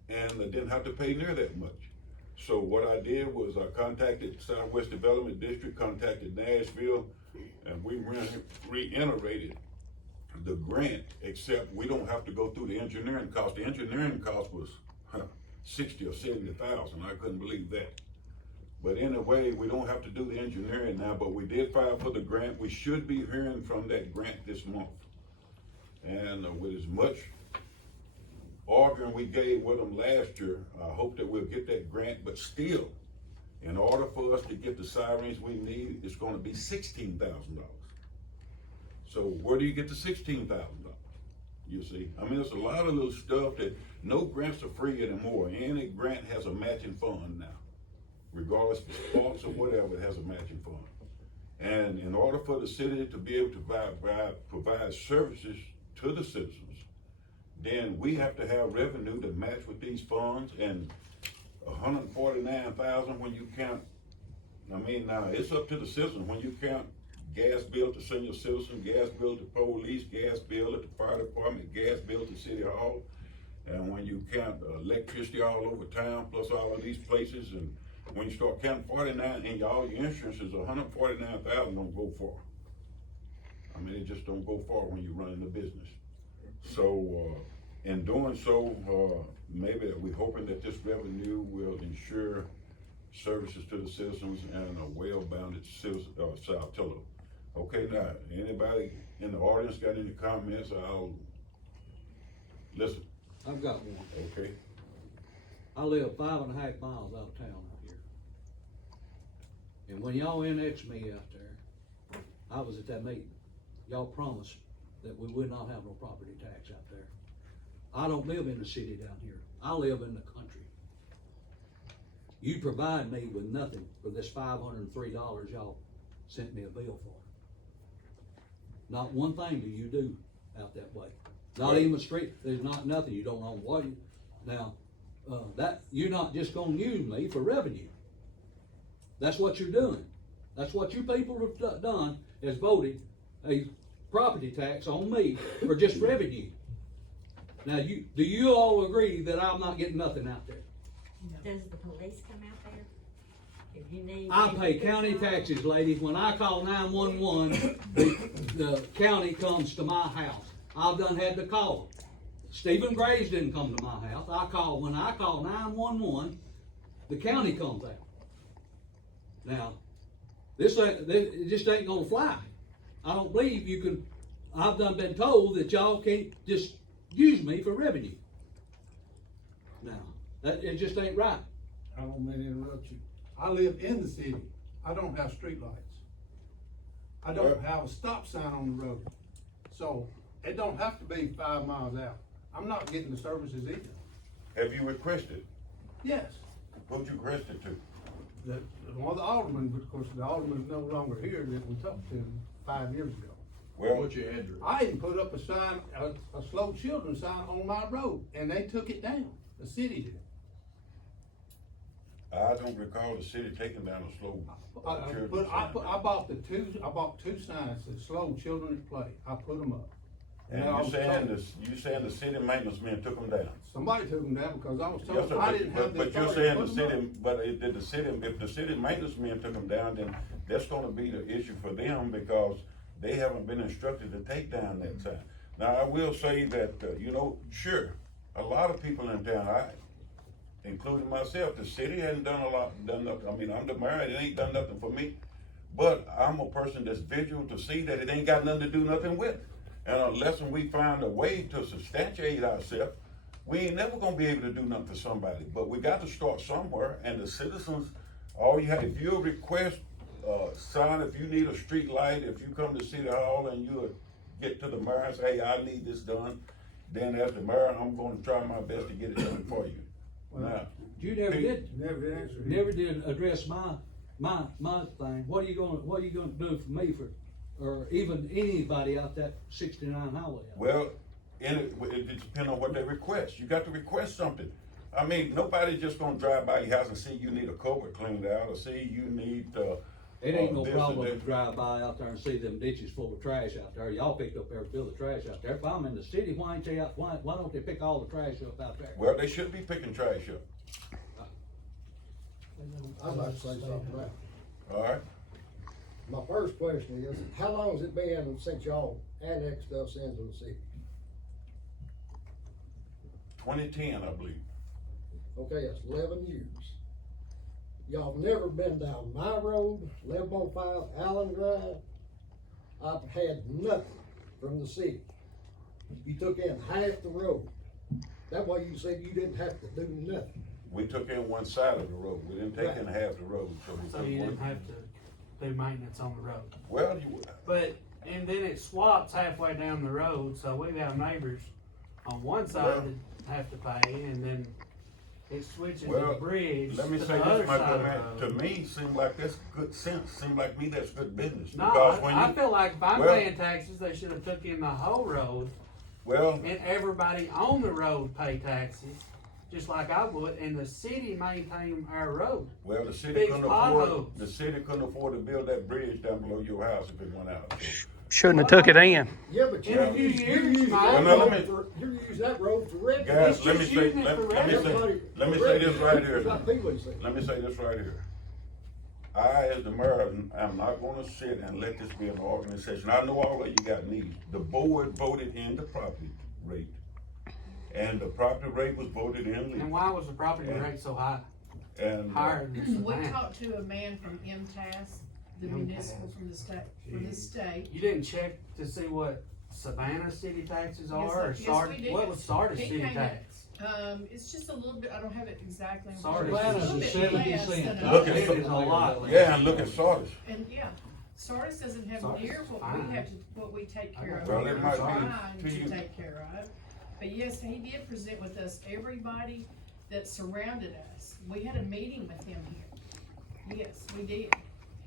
And I didn't have to pay near that much. So what I did was I contacted Southwest Development District, contacted Nashville, and we reiterated the grant, except we don't have to go through the engineering cost. The engineering cost was 60 or 70,000. I couldn't believe that. But anyway, we don't have to do the engineering now, but we did file for the grant. We should be hearing from that grant this month. And with as much arguing we gave with them last year, I hope that we'll get that grant, but still, in order for us to get the sirens we need, it's gonna be $16,000. So where do you get the $16,000? You see, I mean, there's a lot of little stuff that no grants are free anymore. Any grant has a matching fund now, regardless of sports or whatever, it has a matching fund. And in order for the city to be able to provide services to the citizens, then we have to have revenue to match with these funds, and $149,000 when you count. I mean, now it's up to the citizen when you count gas bill to senior citizen, gas bill to police, gas bill at the fire department, gas bill to city hall. And when you count electricity all over town, plus all of these places, and when you start counting 49 and all your insurances, $149,000 don't go far. I mean, it just don't go far when you're running the business. So, in doing so, maybe we're hoping that this revenue will ensure services to the citizens and a well-bounded Saltillo. Okay, now, anybody in the audience got any comments? I'll listen. I've got one. Okay. I live 5.5 miles out of town out here. And when y'all annexed me out there, I was at that meeting. Y'all promised that we would not have no property tax out there. I don't live in the city down here. I live in the country. You provide me with nothing for this $503 y'all sent me a bill for. Not one thing do you do out that way. Not even a street, there's not nothing, you don't own water. Now, that, you're not just gonna use me for revenue. That's what you're doing. That's what you people have done, is voted a property tax on me for just revenue. Now, do you all agree that I'm not getting nothing out there? Does the police come out there? If you need. I pay county taxes, ladies. When I call 911, the county comes to my house. I've done had to call them. Stephen Graves didn't come to my house. When I call 911, the county comes out. Now, it just ain't gonna fly. I don't believe you can, I've done been told that y'all can't just use me for revenue. Now, it just ain't right. I don't mean to interrupt you. I live in the city. I don't have streetlights. I don't have a stop sign on the road. So it don't have to be 5 miles out. I'm not getting the services either. Have you requested? Yes, Who'd you request it to? one of the aldermen, but of course the alderman's no longer here that we talked to 5 years ago. Well, What's your address? I even put up a sign, a slow children sign on my road, and they took it down. The city did. I don't recall the city taking down a slow. I bought two signs that slow children at play. I put them up. And I you was saying told- you saying the city maintenance men took them down? Somebody took them down because I was Yes, told sir, I didn't have the but you're authority saying to the put them city, up. but did the city, if the city maintenance men took them down, then that's gonna be the issue for them because they haven't been instructed to take down that sign. Now, I will say that, sure, a lot of people in town, including myself, the city hasn't done nothing. I mean, I'm the mayor, it ain't done nothing for me. But I'm a person that's visual to see that it ain't got nothing to do nothing with. And unless we find a way to substantiate ourselves, we ain't never gonna be able to do nothing for somebody. But we got to start somewhere, and the citizens, if you request sign, if you need a street light, if you come to City Hall and you get to the mayor and say, hey, I need this done, then as the mayor, I'm gonna try my best to get it done for you. Now, You never did, Never did answer. never did address my thing. What are you gonna do for me or even anybody out that 69 highway? well, it depends on what they request. You got to request something. I mean, nobody's just gonna drive by your house and see you need a culvert cleaned out, or see you need, It ain't no this problem and to that. drive by out there and see them ditches full of trash out there. Y'all picked up every bill of trash out there. If I'm in the city, why don't they pick all the trash up out there? Well, they should be picking trash up, I'd like to say something about it. all right? My first question is, how long has it been since y'all annexed us into the city? 2010, I believe. Okay, that's 11 years. Y'all have never been down my road, 1105 Allen Drive. I've had nothing from the city. You took in half the road. That way you said you didn't have to do nothing. We took in one side of the road, we didn't take in half the road, so we So took you one. didn't have to do maintenance on the road. Well, And then it swaps halfway down the road, so we got neighbors on one side Well- that have to pay, and then it switches Well, the bridge let me to say the other this, my side good man, of the to road. me, seem like that's good sense, seem like me that's good business. No, Because when I you, feel like if I'm well- paying taxes, they should have took in the whole road, well, and everybody on the road pay taxes, just like I would, and the city maintain our road. the city Big couldn't potholes. afford to build that bridge down below your house if it went out. So, Shouldn't have took it in. Yeah, but In a few you're years, using Mike. that Well, now, road you're using that road for revenue. Guys, It's let me just say, using it for revenue. let me say this right here. It's not Peewee said. Let me say this right here. I, as the mayor, am not gonna sit and let this be an organization. I know all of you got needs. The board voted in the property rate. And the property rate was voted in And legal. why was the property Yeah. rate so high, And, higher than this We amount? talked to a man from MTS, the municipal from the state. You didn't check to see what Savannah city taxes Yes, are, or yes, we Sardis, did. what was Sardis He city came in- tax? It's just a little bit, I don't have it exactly. Sorry. It's a Savannah's little a bit 70 less cent. than Look ours. at It is a lot less. yeah, and look at Sardis. And yeah, Sardis doesn't have Sardis near is what fine. we have to, what we take care of. Well, it We're might be trying to to you. take care of. But yes, he did present with us everybody that surrounded us. We had a meeting with him here. Yes, we did.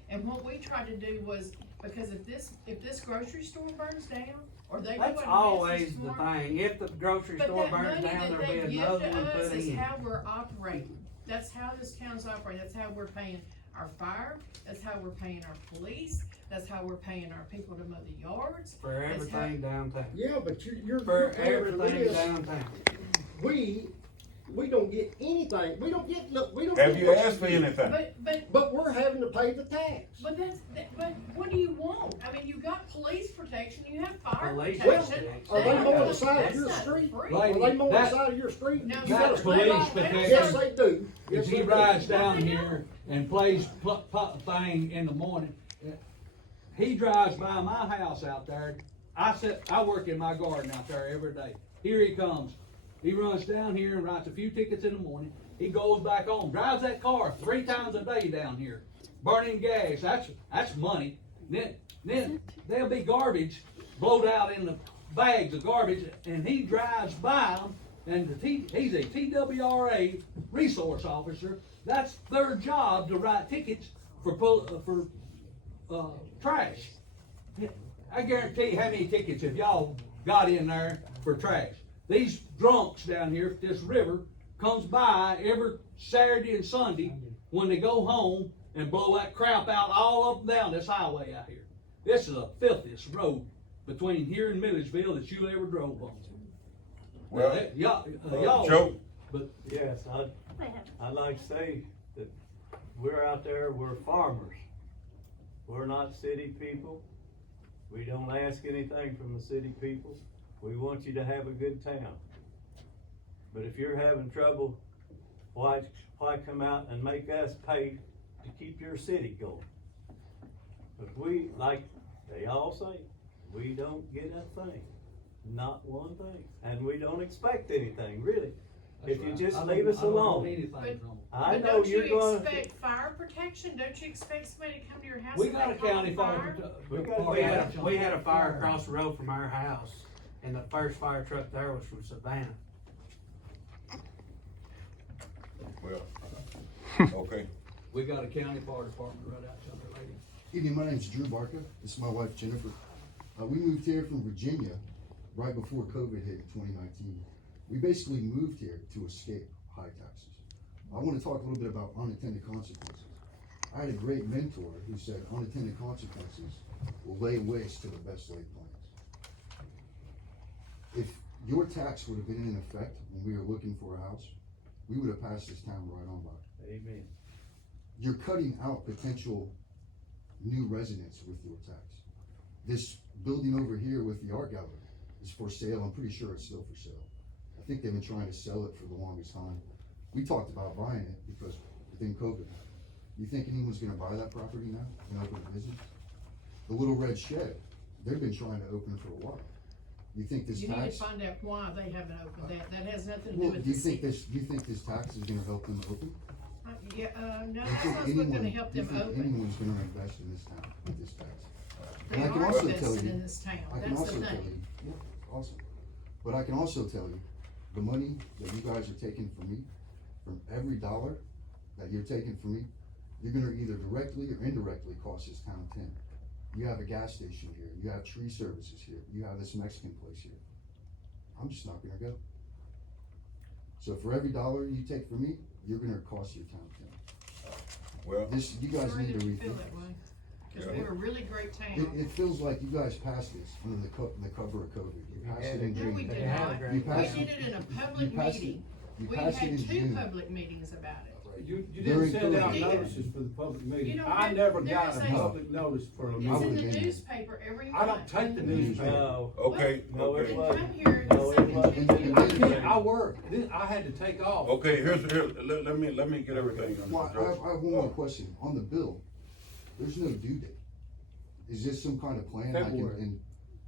And what we tried to do was, because if this grocery store burns down, or they go out of That's business always the tomorrow, thing, if the grocery but store that burns money down, that there'll they be give another one to us put is in. how we're operating. That's how this town's operating. That's how we're paying our fire. That's how we're paying our police. That's how we're paying our people to mow the yards. For everything downtown. Yeah, but you're For paying for everything this. downtown. We don't get anything, we don't get, look, we don't. Have get you what asked for get. anything? But we're having to pay the tax. But but what do you want? I mean, you got police protection, you have fire Police protection. protection. Are they mowing the That's side of not your street? free. Right. Are they mowing the That- side of your street? No, You sir, gotta That's pay. they police don't- they don't protection. Yes, serve- they do. If Yes, he they do. rides down No, they here and plays thing in the morning, he drives by my house out there. I work in my garden out there every day. Here he comes. He runs down here and writes a few tickets in the morning. He goes back home, drives that car 3 times a day down here, burning gas. That's money. Then there'll be garbage blowed out in the bags of garbage, and he drives by them. And he's a TWRA resource officer. That's their job, to write tickets for trash. I guarantee you how many tickets have y'all got in there for trash. These drunks down here at this river comes by every Saturday and Sunday when they go home and blow that crap out all up and down this highway out here. This is the filthiest road between here and Milledgeville that you ever drove on. Well, y'all, Joe, but Yes, I'd like to say that we're out there, we're farmers. We're not city people. We don't ask anything from the city people. We want you to have a good town. But if you're having trouble, why come out and make us pay to keep your city going? But we, like they all say, we don't get a thing, not one thing, and we don't expect anything, really. If you just leave us alone. I But know don't you're you gonna. expect fire protection? Don't you expect somebody to come to your house? we and got a they call county the fire. We had a fire across the road from our house, and the first fire truck there was from Savannah. well, okay. We got a county fire department right outside there, lady. Evening, my name's Drew Barker. This is my wife Jennifer. We moved here from Virginia right before COVID hit in 2019. We basically moved here to escape high taxes. I want to talk a little bit about unintended consequences. I had a great mentor who said unintended consequences will lay waste to the best laid plans. If your tax would have been in effect when we were looking for a house, we would have passed this town right on by. Amen. You're cutting out potential new residents with your tax. This building over here with the art gallery is for sale. I'm pretty sure it's still for sale. I think they've been trying to sell it for the longest time. We talked about buying it because then COVID happened. You think anyone's gonna buy that property now and open a business? The Little Red Shed, they've been trying to open for a while. You think this You need to tax? find out why they haven't opened that. That has nothing to do Well, with do you the think city. do you think this tax is gonna help them open? No, Do you that's think not what's gonna help do you them think open. anyone's gonna invest in this town with this tax? They And I can are also tell invested you- in this town. I can That's also the tell thing. you, yeah, awesome. But I can also tell you, the money that you guys are taking from me, from every dollar that you're taking from me, you're gonna either directly or indirectly cost this town 10. You have a gas station here, you have tree services here, you have this Mexican place here. I'm just not gonna go. So for every dollar you take from me, you're gonna cost your town 10. Well, This, you guys Sorry need that to you feel rethink. that way. Cause Yeah. we're a really great town. It feels like you guys passed this under the cover of COVID. You passed it in No, we June. did They had a not. great We passed did it- it in a You public passed it, meeting. you We passed it had in 2 June. public meetings about it. You During didn't send COVID. out You did. notices for the public You meeting. don't I have- never there got is a a- public notice for a It's I in meeting. would've the been there. newspaper every I month. don't take the newspaper. No, okay, No, it okay. Then wasn't. come here and No, it say that wasn't. you And- I did. can't, I work. I had to take off. Okay, let me get everything under Well, control. I have one more question. On the bill, there's no due date. Is this some kind of plan? February.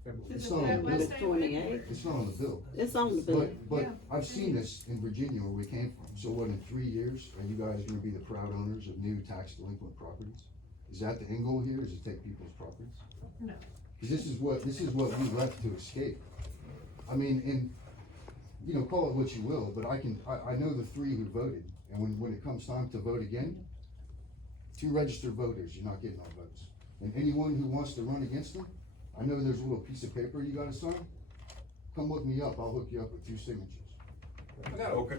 Is It's it not on that the last bill. day? 28th. It's not on the bill. It's on the bill. But Yeah. I've seen this in Virginia where we came from. So what, in 3 years, are you guys gonna be the proud owners of new tax delinquent properties? Is that the end goal here, is to take people's properties? No. Cause this is what we left to escape. I mean, you know, call it what you will, but I know the three who voted, and when it comes time to vote again, 2 registered voters, you're not getting our votes. And anyone who wants to run against them, I know there's a little piece of paper you gotta sign. Come look me up, I'll hook you up with 2 signatures. Okay.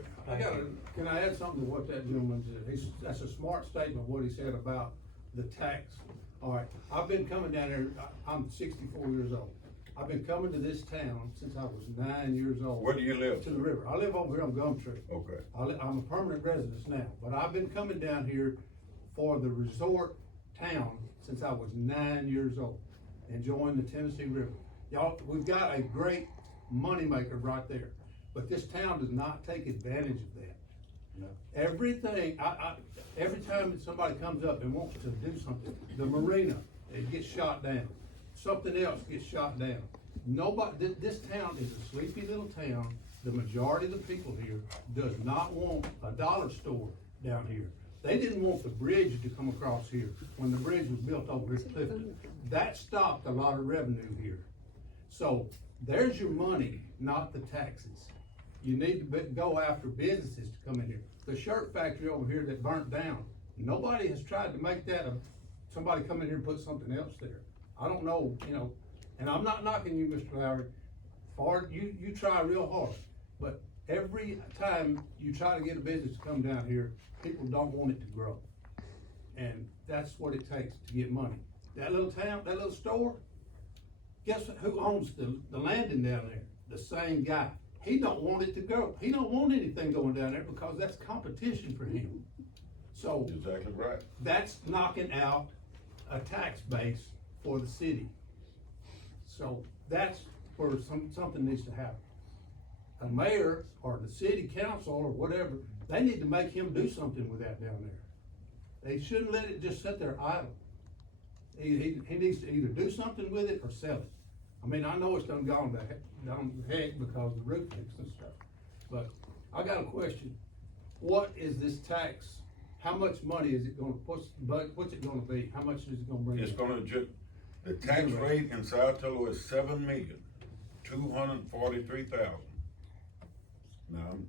Can I add something to what that gentleman said? That's a smart statement, what he said about the tax. All right, I've been coming down here, I'm 64 years old. I've been coming to this town since I was 9 years old. Where do you live? To the river. I live over here on Gumtree. Okay. I'm a permanent resident now, but I've been coming down here for the resort town since I was 9 years old, enjoying the Tennessee River. Y'all, we've got a great moneymaker right there, but this town does not take advantage of that. No. Everything, every time that somebody comes up and wants to do something, the marina, it gets shot down. Something else gets shot down. Nobody, this town is a sleepy little town. The majority of the people here does not want a dollar store down here. They didn't want the bridge to come across here when the bridge was built over here at Clifton. That stopped a lot of revenue here. So there's your money, not the taxes. You need to go after businesses to come in here. The shirt factory over here that burnt down, nobody has tried to make that somebody come in here and put something else there. I don't know, you know, and I'm not knocking you, Mr. Lowry. You try real hard, but every time you try to get a business to come down here, people don't want it to grow. And that's what it takes to get money. That little town, that little store, guess who owns the landing down there? The same guy. He don't want it to grow. He don't want anything going down there because that's competition for him. So Exactly right. that's knocking out a tax base for the city. So that's where something needs to happen. A mayor or the city council or whatever, they need to make him do something with that down there. They shouldn't let it just sit there idle. He needs to either do something with it or sell it. I mean, I know it's done gone to heck because of the roof fix and stuff, but I got a question. What is this tax? How much money is it gonna, what's it gonna be? How much is it gonna bring in? It's gonna the tax rate in Saltillo is 7,243,000. Now,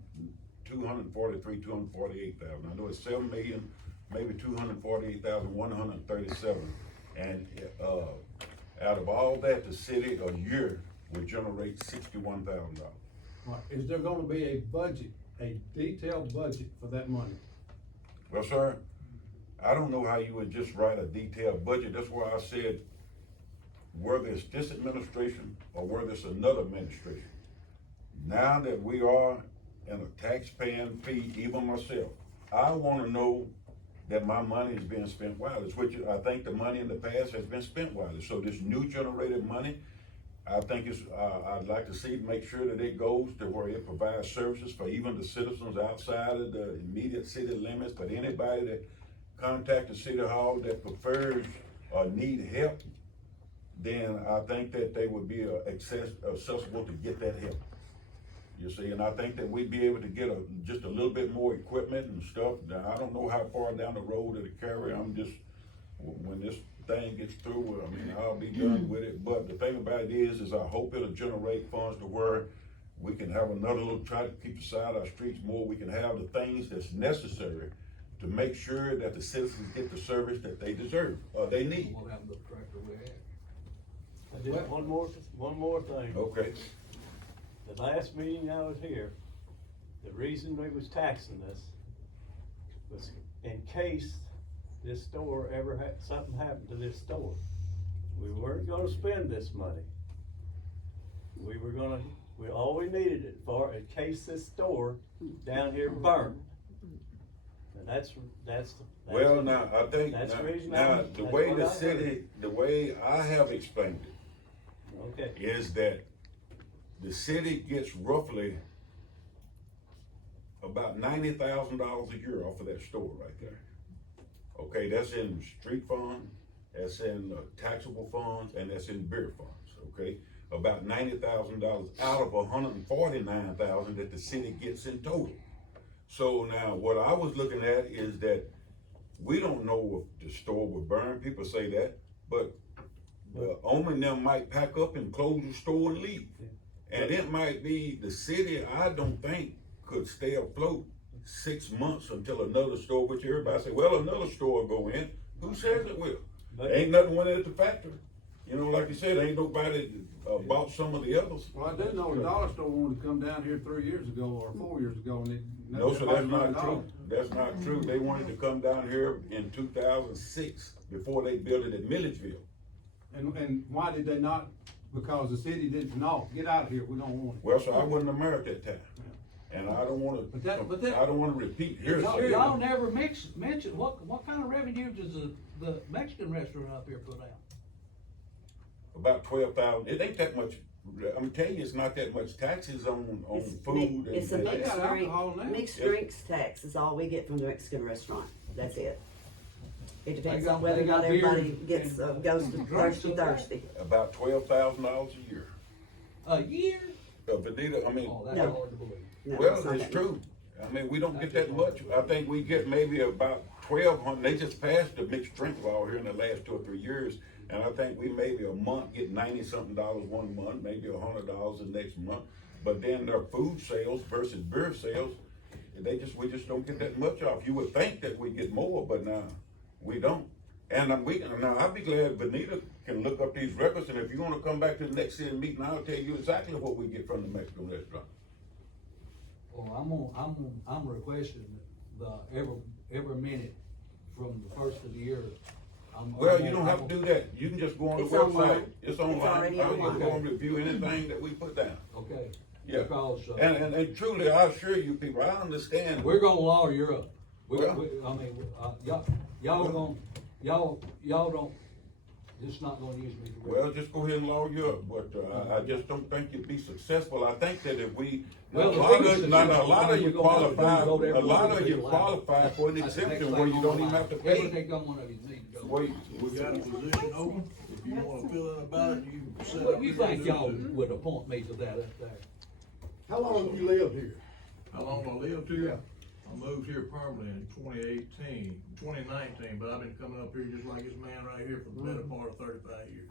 248,000. I know it's 7,000,000, maybe 248,137. And, out of all that, the city a year will generate $61,000. Right. Is there gonna be a budget, a detailed budget for that money? Well, sir, I don't know how you would just write a detailed budget. That's why I said, whether it's this administration or whether it's another administration. Now that we are in a tax-paying fee, even myself, I wanna know that my money is being spent wisely, which I think the money in the past has been spent wisely. So this new generated money, I think I'd like to see, make sure that it goes to where it provides services for even the citizens outside of the immediate city limits, but anybody that contacts the city hall that prefers or need help, then I think that they would be accessible to get that help. You see, and I think that we'd be able to get just a little bit more equipment and stuff. Now, I don't know how far down the road it'll carry. I'm just, when this thing gets through, I mean, I'll be done with it. But the thing about it is I hope it'll generate funds to where we can have another little, try to keep the side of our streets more. We can have the things that's necessary to make sure that the citizens get the service that they deserve, or they need. What happened to the tractor we had? I did one more thing. Okay. The last meeting I was here, the reason they was taxing us was in case this store ever had, something happened to this store. We weren't gonna spend this money. All we needed it for in case this store down here burned. And that's. Well, now, I think, That's the reason now, the that's way what the I heard. city, the way I have explained it, Okay, is that the city gets roughly about $90,000 a year off of that store right there. Okay, that's in street fund, that's in taxable funds, and that's in beer funds, okay? About $90,000 out of $149,000 that the city gets in total. So now, what I was looking at is that we don't know if the store will burn, people say that, but Omen and them might pack up and close the store and leave. And it might be the city, I don't think, could stay afloat 6 months until another store, which everybody say, well, another store will go in. Who says it will? But- Ain't nothing went at the factory. You know, like you said, ain't nobody bought some of the others. Well, I do know the dollar store wanted to come down here 3 years ago or 4 years ago, and it. No, so that's not true. That's not true. They wanted to come down here in 2006 before they built it at Milledgeville. And why did they not? Because the city didn't, no, get out of here, we don't want it. Well, so I wasn't in America at that time. And I don't wanna, But that- I don't wanna repeat Y'all, hearsay. y'all never mention, what kind of revenue does the Mexican restaurant up here put out? About 12,000, it ain't that much, I'm telling you, it's not that much taxes on food. It's a and- They got alcohol now. mixed drinks tax is all we get from the Mexican restaurant, that's it. It depends They on whether or got not beer everybody and- gets, and- goes to and drinks Thirsty over there. Thursday. About $12,000 a year. A year? Vanita, I mean, Oh, that's No. hard to believe. No, well, not it's that true. I mean, we don't get that much. I think we get maybe about 1,200. They just passed the mixed drink law here in the last 2 or 3 years. And I think we maybe a month get $90-something one month, maybe $100 the next month. But then their food sales versus beer sales, we just don't get that much off. You would think that we get more, but now we don't. And now I'd be glad Vanita can look up these records, and if you wanna come back to the next city meeting, I'll tell you exactly what we get from the Mexican restaurant. Well, I'm requesting every minute from the first of the year. Well, you don't have to do that. You can just go on the It's website. online. It's It's online. already I'll just go online. and review anything that we put down. Okay. Yeah. Because, And truly, I assure you people, I understand. we're gonna lawyer up. Well- Y'all don't, just not gonna use me for. Well, just go ahead and log you up, but I just don't think you'd be successful. I think that if we, Well, a if lot we of, was now, a successful, lot of you we're gonna have to qualify, go there a lot for of you the qualify for an That's the next exemption thing where you on don't the even line. have to Every pay. take on one of you need to go. Well, We got a position open, if you wanna fill in about it, you can set What up. do you here think and y'all do it. would appoint me to that up there? How long have you lived here? How long I lived here? I moved here permanently in 2019, but I've been coming up here just like this man right here for the better part of 35 years.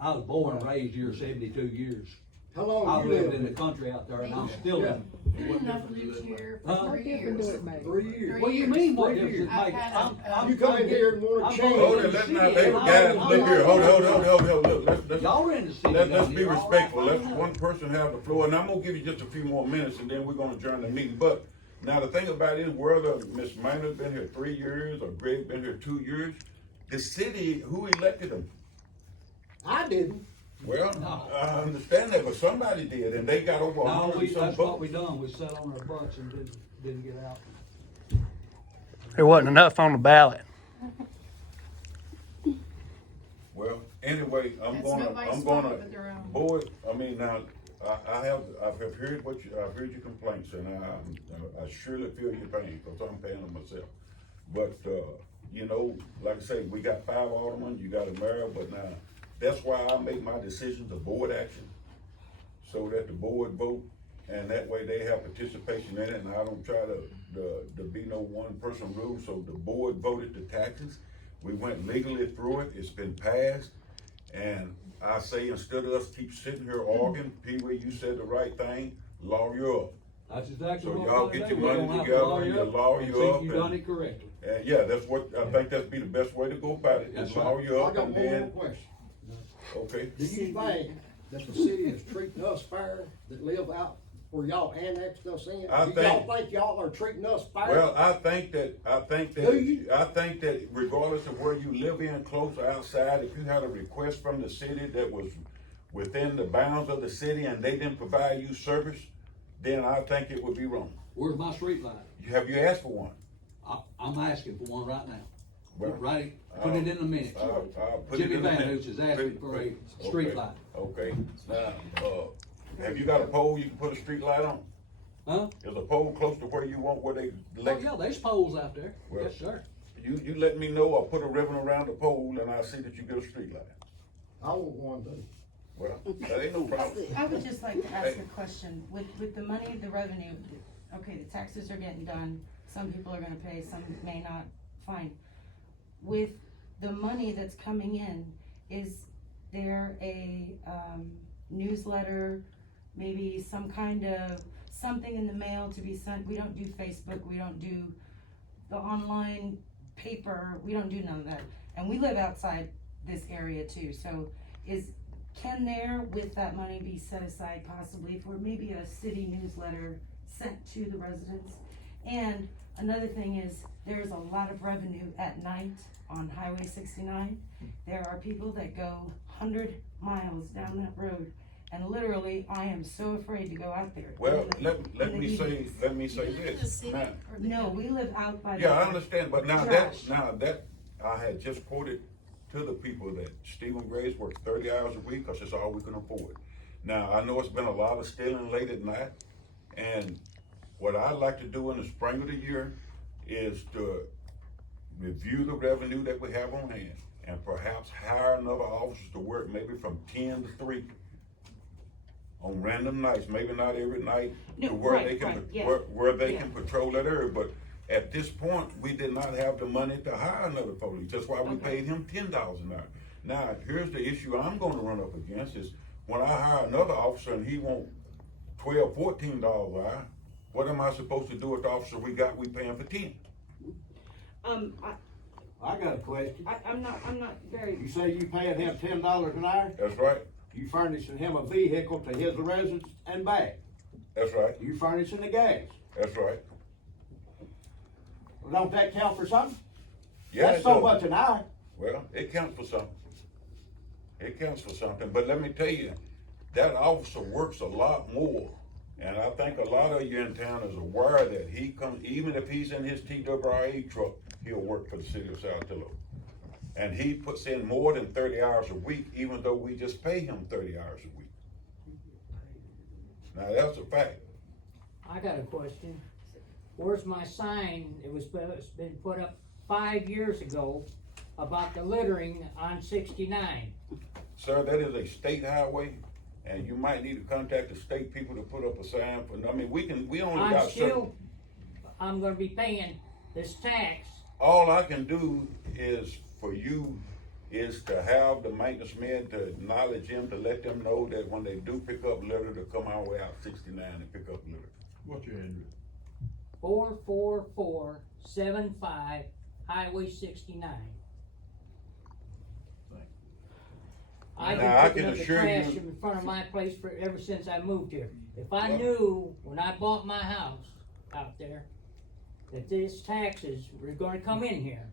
I was born and raised here 72 years. How long I have you lived lived in the here? country out there and I'm still Yeah. in. What And I've difference does lived it here Huh? for 3 years. 3 years. What do you mean, what 3 difference years. it make? I've had You come in here and wanna I'm change. from Hold the it, let's city, not, and let, I'm- guys, I'm look not- here, hold it, let's. Y'all in the city Let's down be here. respectful, let's one person have the floor, and I'm gonna give you just a few more minutes, and then we're gonna adjourn the meeting. But now the thing about it is, whether Ms. Minor's been here 3 years, or Greg been here 2 years, the city, who elected them? I didn't. Well, No. I understand that, but somebody did, and they got over a No, hundred and some that's what votes. we done, we sat on our butts and didn't get out. There wasn't enough on the ballot. Well, anyway, That's nobody's fault but their own. board, I mean, now, I've heard I've heard your complaints, and I surely feel your pain, cause I'm paying them myself. But, you know, like I say, we got 5 aldermen, you got a mayor, but now, that's why I make my decisions a board action, so that the board vote, and that way they have participation in it, and I don't try to be no one person rule, so the board voted the taxes. We went legally through it, it's been passed, and I say, instead of us keep sitting here arguing, Pee-wee, you said the right thing, lawyer up. That's exactly So what y'all we're get gonna your do. We're money gonna have together to and you up lawyer and up see if you and- done it correctly. And yeah, that's what, I think that'd be the best way to go about it, is That's right. lawyer I up got and one more then, question. okay. Do you think that the city is treating us fair that live out where y'all annexed us in? I Do y'all think- think y'all are treating us fair? Well, I think Do you? that regardless of where you live in, close or outside, if you had a request from the city that was within the bounds of the city and they didn't provide you service, then I think it would be wrong. Where's my street light? Have you asked for one? I'm asking for one right now. Well, Right, put it in the minutes. I'll put it Jimmy in the Van minutes. Hoos is asking for a street light. Okay, now, have you got a pole you can put a street light on? Huh? Is a pole close to where you want, where they Oh, elect? yeah, there's poles out there. Well- Yes, sir. You let me know, I'll put a ribbon around the pole and I'll see that you get a street light. I want one too. Well, that ain't no problem. I would just like to ask a question, with the money, the revenue, okay, the taxes are getting done, some people are gonna pay, some may not, fine. With the money that's coming in, is there a, newsletter maybe some kind of, something in the mail to be sent. We don't do Facebook, we don't do the online paper, we don't do none of that. And we live outside this area too, so can there, with that money, be set aside possibly for maybe a city newsletter sent to the residents? And another thing is, there's a lot of revenue at night on Highway 69. There are people that go 100 miles down that road, and literally, I am so afraid to go out there. Well, In the let me evenings. say You live in the this. city Now, or the No, county? we live out by the. yeah, I understand, but Trash. I had just quoted to the people that Stephen Graves works 30 hours a week, cause it's all we can afford. Now, I know it's been a lot of stealing late at night, and what I like to do in the spring of the year is to review the revenue that we have on hand, and perhaps hire another officer to work maybe from 10 to 3 on random nights, maybe not every night, No, to where right, they can, right, yeah. where they Yeah. can patrol that area, but at this point, we did not have the money to hire another police, that's why we Okay. paid him $10 an hour. Now, here's the issue I'm gonna run up against is, when I hire another officer and he want $12, $14 an hour, what am I supposed to do with the officer we pay him for 10? I got a question. I'm not very. You say you paying him $10 an hour? That's right, You furnishing him a vehicle to his residence and back. that's right, You furnishing the gas. that's right. Well, don't that count for something? Yeah, That's it so does. much an hour. Well, it counts for something. It counts for something, but let me tell you, that officer works a lot more. And I think a lot of you in town is aware that he comes, even if he's in his TWRA truck, he'll work for the city of Saltillo. And he puts in more than 30 hours a week, even though we just pay him 30 hours a week. Now, that's a fact. I got a question. Where's my sign? It's been put up 5 years ago about the littering on 69. Sir, that is a state highway, and you might need to contact the state people to put up a sign for, I mean, we only got certain. I'm gonna be paying this tax. All I can do is for you is to have the maintenance men to acknowledge them, to let them know that when they do pick up litter, to come our way out 69 and pick up litter. What's your address? 44475 Highway 69. I've Now, I been can picking up the assure trash you- in front of my place ever since I moved here. If I Well- knew when I bought my house out there that these taxes were gonna come in here,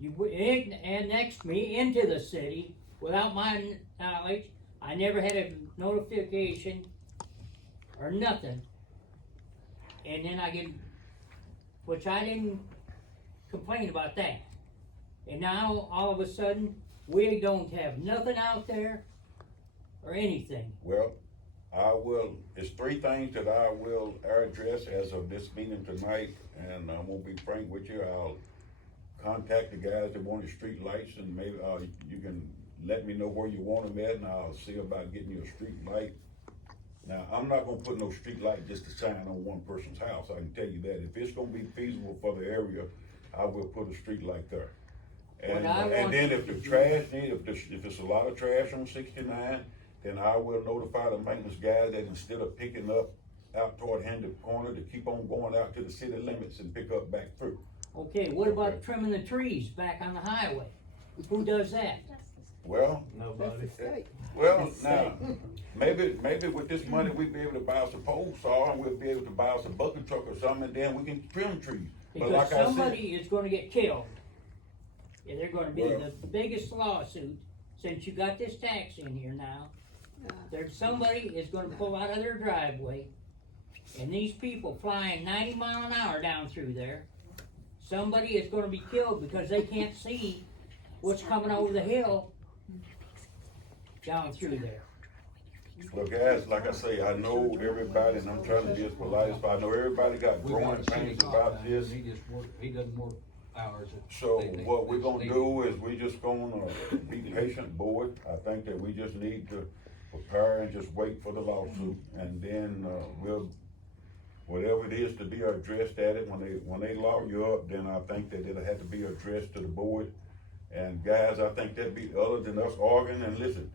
you would annex me into the city without my knowledge. I never had a notification or nothing. And then I get, which I didn't complain about that. And now, all of a sudden, we don't have nothing out there or anything. Well, it's 3 things that I will address as of this meeting tonight, and I'm gonna be frank with you. I'll contact the guys that wanted street lights, and maybe, you can let me know where you want them at, and I'll see about getting you a street light. Now, I'm not gonna put no street light just to shine on one person's house, I can tell you that. If it's gonna be feasible for the area, I will put a street light there. And, What I and want then you if the to do- trash if it's a lot of trash on 69, then I will notify the maintenance guy that instead of picking up out toward Hendrick Corner, to keep on going out to the city limits and pick up back through. Okay, what about Okay. trimming the trees back on the highway? Who does that? Well, Nobody. well, now, maybe with this money, we'll be able to buy us a pole saw, and we'll be able to buy us a bucket truck or something, and then we can trim trees. But Because like I said, somebody is gonna get killed. And they're gonna be Well- the biggest lawsuit, since you got this tax in here now. There's somebody is gonna pull out of their driveway, and these people flying 90 mile an hour down through there, somebody is gonna be killed because they can't see what's coming over the hill down through there. well, guys, like I say, I know everybody, and I'm trying to be as polite as possible. I know everybody got We got growing a city pains cop about down here, this. he doesn't work hours. So what we're gonna do is we just gonna be patient, board. I think that we just need to prepare and just wait for the lawsuit, and then, whatever it is to be addressed at it, when they lock you up, then I think that it'll have to be addressed to the board. And guys, I think that'd be, other than us arguing, and listen,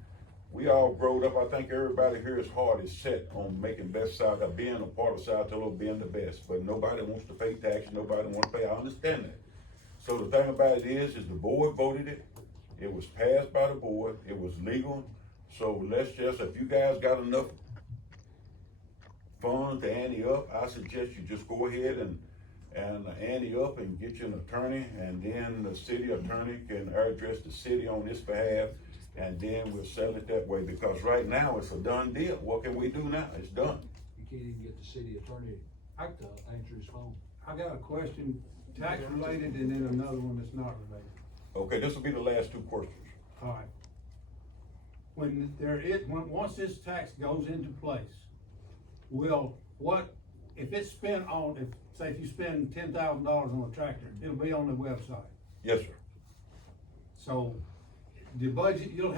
we all growed up, I think everybody here's heart is set on making best side, being a part of Saltillo, being the best, but nobody wants to pay taxes, nobody wants to pay, I understand that. So the thing about it is the board voted it, it was passed by the board, it was legal, so let's just, if you guys got enough funds to ante up, I suggest you just go ahead and ante up and get you an attorney, and then the city attorney can address the city on this behalf, and then we'll settle it that way, because right now it's a done deal. What can we do now? It's done. You can't even get the city attorney to answer his phone. I got a question, tax related, and then another one that's not related. Okay, this will be the last two questions. All right. Once this tax goes into place, if it's spent on, if you spend $10,000 on a tractor, it'll be on the website. Yes, sir. So the budget, you'll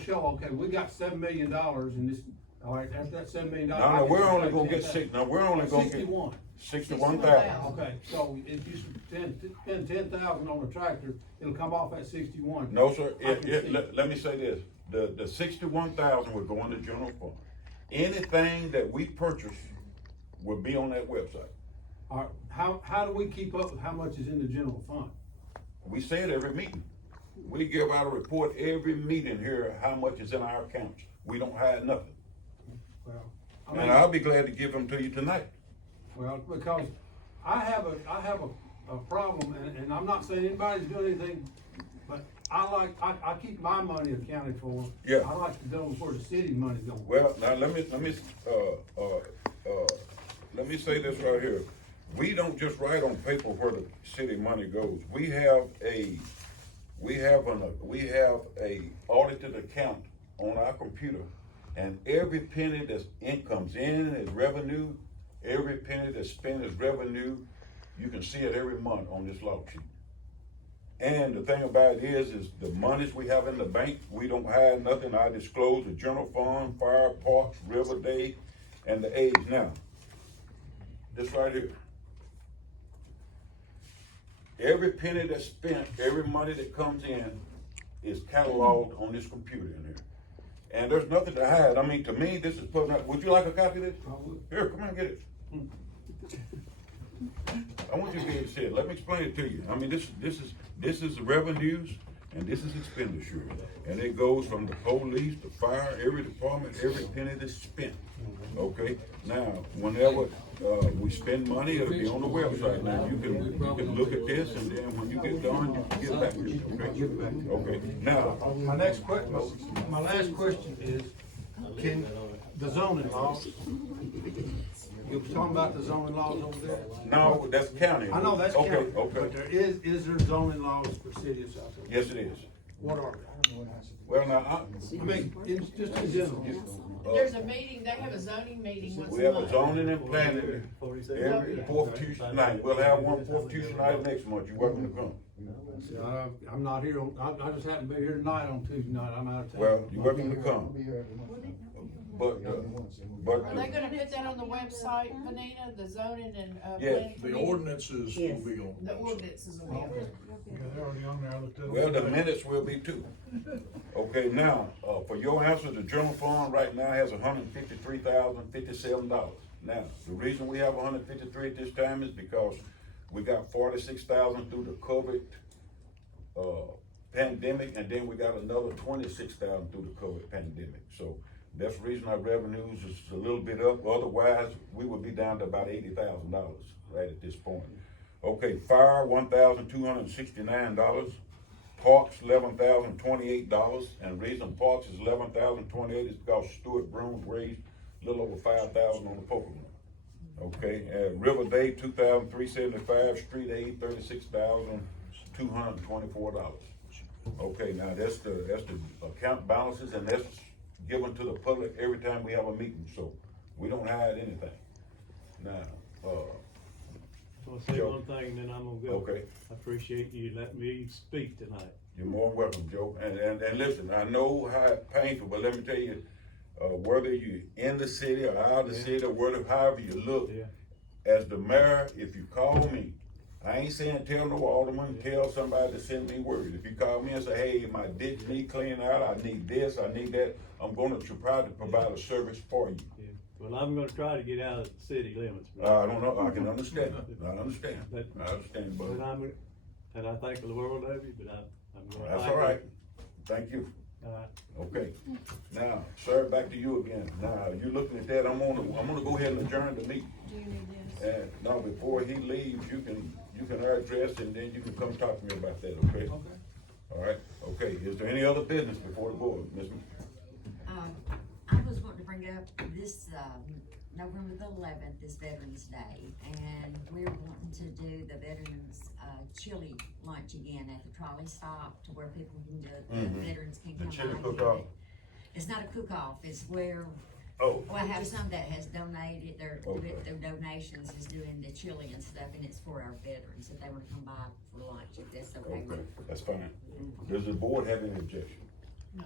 show, okay, we got $7 million in this, all right, after that $7 million. No, we're only gonna get we're only gonna get 61,000. Okay, so if you spend 10,000 on a tractor, it'll come off at 61. No, sir, let me say this, the 61,000 will go in the general fund. Anything that we purchase will be on that website. All right, how do we keep up with how much is in the general fund? We say it every meeting. We give out a report every meeting here, how much is in our accounts. We don't hide nothing. Well, And I'll be glad to give them to you tonight. Well, because I have a problem, and I'm not saying anybody's doing anything, but I keep my money accounted for. Yeah. I like to know where the city money's going. Well, now let me say this right here. We don't just write on paper where the city money goes. We have a audited account on our computer, and every penny that's comes in is revenue. Every penny that's spent is revenue. You can see it every month on this log sheet. And the thing about it is the monies we have in the bank, we don't hide nothing. I disclose the general fund, fire, parks, river day, and the age. Now, this right here. Every penny that's spent, every money that comes in is cataloged on this computer in here. And there's nothing to hide. I mean, to me, this is putting up, would you like a copy of this? I would. Here, come on, get it. I want you to be able to see it. Let me explain it to you. I mean, this is revenues and this is expenditure. And it goes from the police, the fire, every department, every penny that's spent. Okay? Now, whenever we spend money, it'll be on the website. Now, you can look at this, and then when you get done, you can get back to it. Okay? Okay. Now, My last question is, can the zoning laws, you were talking about the zoning laws over there? no, that's county. I know that's okay. county, Okay. but is there zoning laws for city of Saltillo? Yes, it is. What are they? Well, now, I mean, just in general. There's a meeting, they have a zoning meeting once a month. we have a zoning and planning every fourth Tuesday night. We'll have one fourth Tuesday night next month. You're welcome to come. I'm not here I just happen to be here tonight on Tuesday night, I'm out of town. Well, you're welcome to come. But Are they gonna put that on the website, Vanita, the zoning and, Yes. planning The committee? ordinances will be on. The ordinances will be on there. well, the minutes will be too. Okay, now, for your answer, the general fund right now has $153,057. Now, the reason we have 153 at this time is because we got 46,000 through the COVID pandemic, and then we got another 26,000 through the COVID pandemic. So that's the reason our revenues is a little bit up. Otherwise, we would be down to about $80,000 right at this point. Okay, fire, $1,269. Parks, $11,028. And the reason parks is $11,028 is because Stuart Brooms raised a little over $5,000 on the poker room. Okay, River Day, $2,375. Street aid, $36,224. Okay, now that's the account balances, and that's given to the public every time we have a meeting, so we don't hide anything. Now, I'll say Joe. one thing, then I'm gonna go. Okay. I appreciate you letting me speak tonight. You're more than welcome, Joe. And listen, I know how painful, but let me tell you, whether you're in the city or out of the city, or however you look, Yeah. as the mayor, if you call me, I ain't saying tell no alderman, tell somebody to send me word. If you call me and say, hey, my ditch need cleaned out, I need this, I need that, I'm gonna try to provide a service for you. Yeah. Well, I'm gonna try to get out of the city limits. I don't know, I can understand, I understand, But- I understand, but And I think the world of you, but I'm gonna. that's fight all right. it. Thank you. All right. Okay, now, sir, back to you again. Now, you looking at that, I'm gonna go ahead and adjourn the meeting. Do you need this? And now, before he leaves, you can address and then you can come talk to me about that, okay? Okay. All right, okay, is there any other business before the board, Ms. I was wanting to bring up this, November the 11th is Veterans Day, and we're wanting to do the Veterans, chili lunch again at the trolley stop to where people can do it, the veterans can The come chili by and cook-off? do it. It's not a cook-off, it's where, Oh, well, I have some that has donated, their Okay. donations is doing the chili and stuff, and it's for our veterans, if they wanna come by for lunch, if that's okay okay, with. that's fine. Does the board have any objection? No.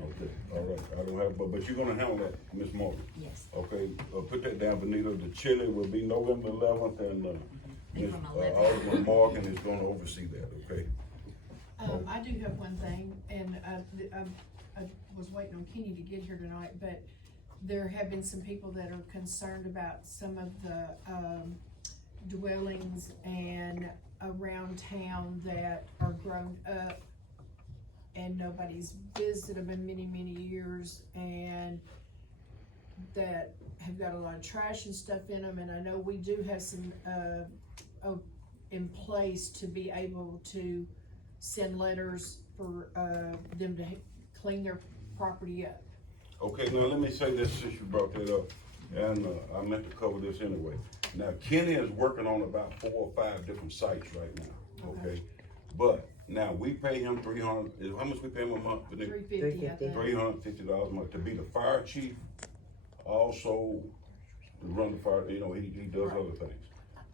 Okay, all right, I don't have, but you're gonna handle that, Ms. Morgan. Yes. Okay, put that down, Benita. The chili will be November 11th, and Be Ms. from 11. Alderman Morgan is gonna oversee that, okay? I do have one thing, and, I was waiting on Kenny to get here tonight, but there have been some people that are concerned about some of the, dwellings and around town that are grown up and nobody's visited them in many, many years, and that have got a lot of trash and stuff in them, and I know we do have some, in place to be able to send letters for, them to clean their property up. Okay, now let me say this since you brought that up, and I meant to cover this anyway. Now, Kenny is working on about 4 or 5 different sites right now, okay? But now we pay him $300, how much we pay him a month? Benita? $350, I think. $350 a month to be the fire chief, also to run the fire, you know, he does Right. other things.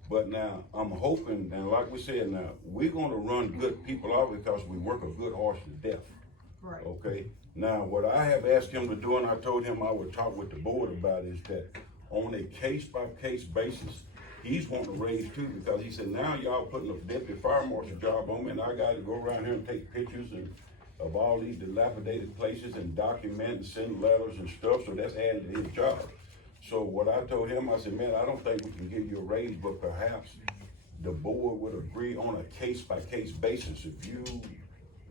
But now, I'm hoping, and like we said now, we're gonna run good people out because we work a good horse to death, Right. okay? Now, what I have asked him to do, and I told him I would talk with the board about, is that on a case-by-case basis, he's wanting to raise too, because he said, now y'all putting a deputy fire marshal job on me, and I gotta go around here and take pictures and of all these dilapidated places and document and send letters and stuff, so that's adding to his job. So what I told him, I said, man, I don't think we can give you a raise, but perhaps the board would agree on a case-by-case basis. If you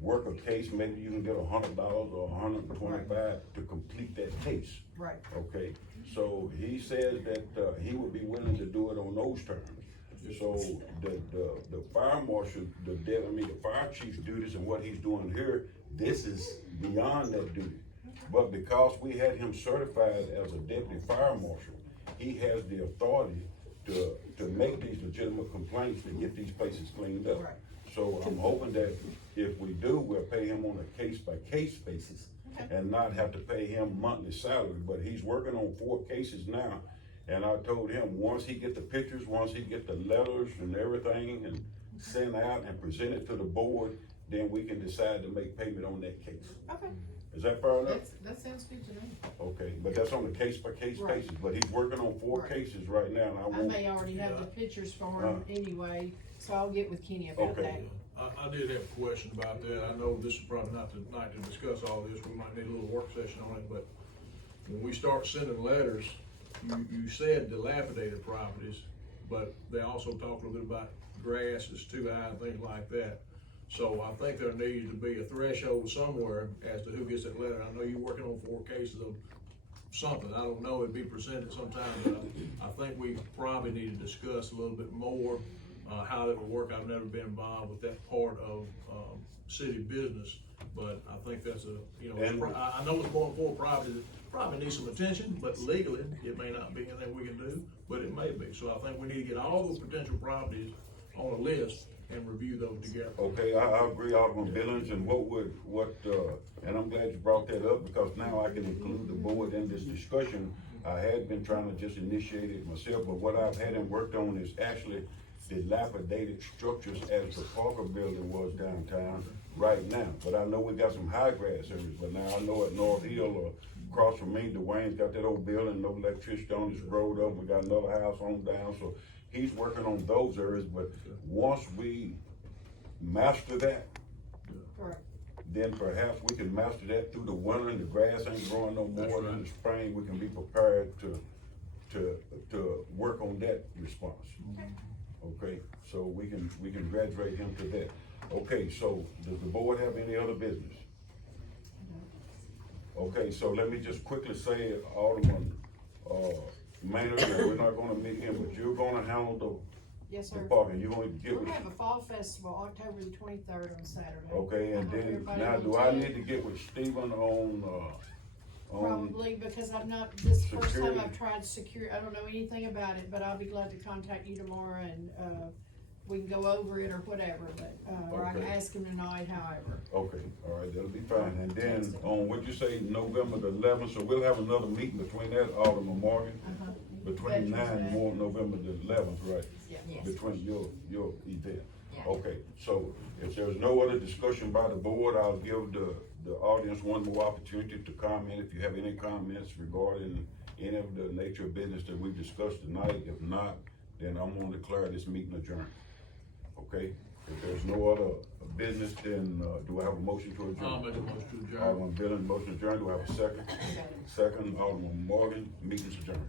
work a case, maybe you can get $100 or $125 to complete that case. Right. Okay, so he says that, he would be willing to do it on those terms. So the fire marshal, the fire chief's duties and what he's doing here, this is beyond that duty. But because we had him certified as a deputy fire marshal, he has the authority to make these legitimate complaints to get these places cleaned up. Right. So I'm hoping that if we do, we'll pay him on a case-by-case basis Okay. and not have to pay him monthly salary, but he's working on 4 cases now. And I told him, once he get the pictures, once he get the letters and everything and sent out and present it to the board, then we can decide to make payment on that case. Okay, Is that fair enough? that sounds good to me. Okay, but that's on a case-by-case Right. basis, but he's working on 4 Right. cases right now, and I I want. may already have the pictures for him anyway, so I'll get with Kenny about Okay. that. I did have a question about that. I know this is probably not the night to discuss all this. We might need a little work session on it, but when we start sending letters, you said dilapidated properties, but they also talk a little bit about grass is too high and things like that. So I think there needs to be a threshold somewhere as to who gets that letter. I know you're working on 4 cases of something. I don't know, it'd be presented sometime, but I think we probably need to discuss a little bit more how that would work. I've never been involved with that part of, city business, but I think that's And- I know it's going for property that probably needs some attention, but legally, it may not be anything we can do, but it may be. So I think we need to get all those potential properties on a list and review those together. Okay, I agree, Alderman Billings, and and I'm glad you brought that up, because now I can include the board in this discussion. I had been trying to just initiate it myself, but what I've had him worked on is actually dilapidated structures as the Parker building was downtown right now. But I know we got some high grass areas, but now I know at North Hill or across from me, Dwayne's got that old building, no electricity on, it's rolled up, we got another house on down, so he's working on those areas, but once we master that, Correct. then perhaps we can master that through the winter and the grass ain't growing no more. That's In right. the spring, we can be prepared to work on that response. Okay, so we can graduate him to that. Okay, so does the board have any other business? Okay, so let me just quickly say, Alderman, Maynard, we're not gonna meet him, but you're gonna handle Yes, the sir. parking, you're gonna get We're with, gonna have a fall festival, October the 23rd on Saturday. okay, and I hope then, everybody now, will do I attend. need to get with Stephen on Probably, because I'm not, this is the first time Security. I've tried secure, I don't know anything about it, but I'll be glad to contact you tomorrow and, we can go over it or whatever, but, or I can Okay. ask him tonight, however. okay, all right, that'll be fine, and then on, what'd you say, November the 11th, so we'll have another meeting between that, Alderman Morgan, Uh-huh. between Veterans 9 and Day. 1 November the 11th, right? Yeah. Yes. Between your event. Yeah. Okay, so if there's no other discussion by the board, I'll give the audience one more opportunity to comment. If you have any comments regarding any of the nature of business that we discussed tonight, if not, then I'm gonna declare this meeting adjourned. Okay, if there's no other business, then, do I have a motion to adjourn? I'll make a motion to adjourn. Alderman Billings, motion adjourned, do I have a second? Second, Alderman Morgan, meeting's adjourned.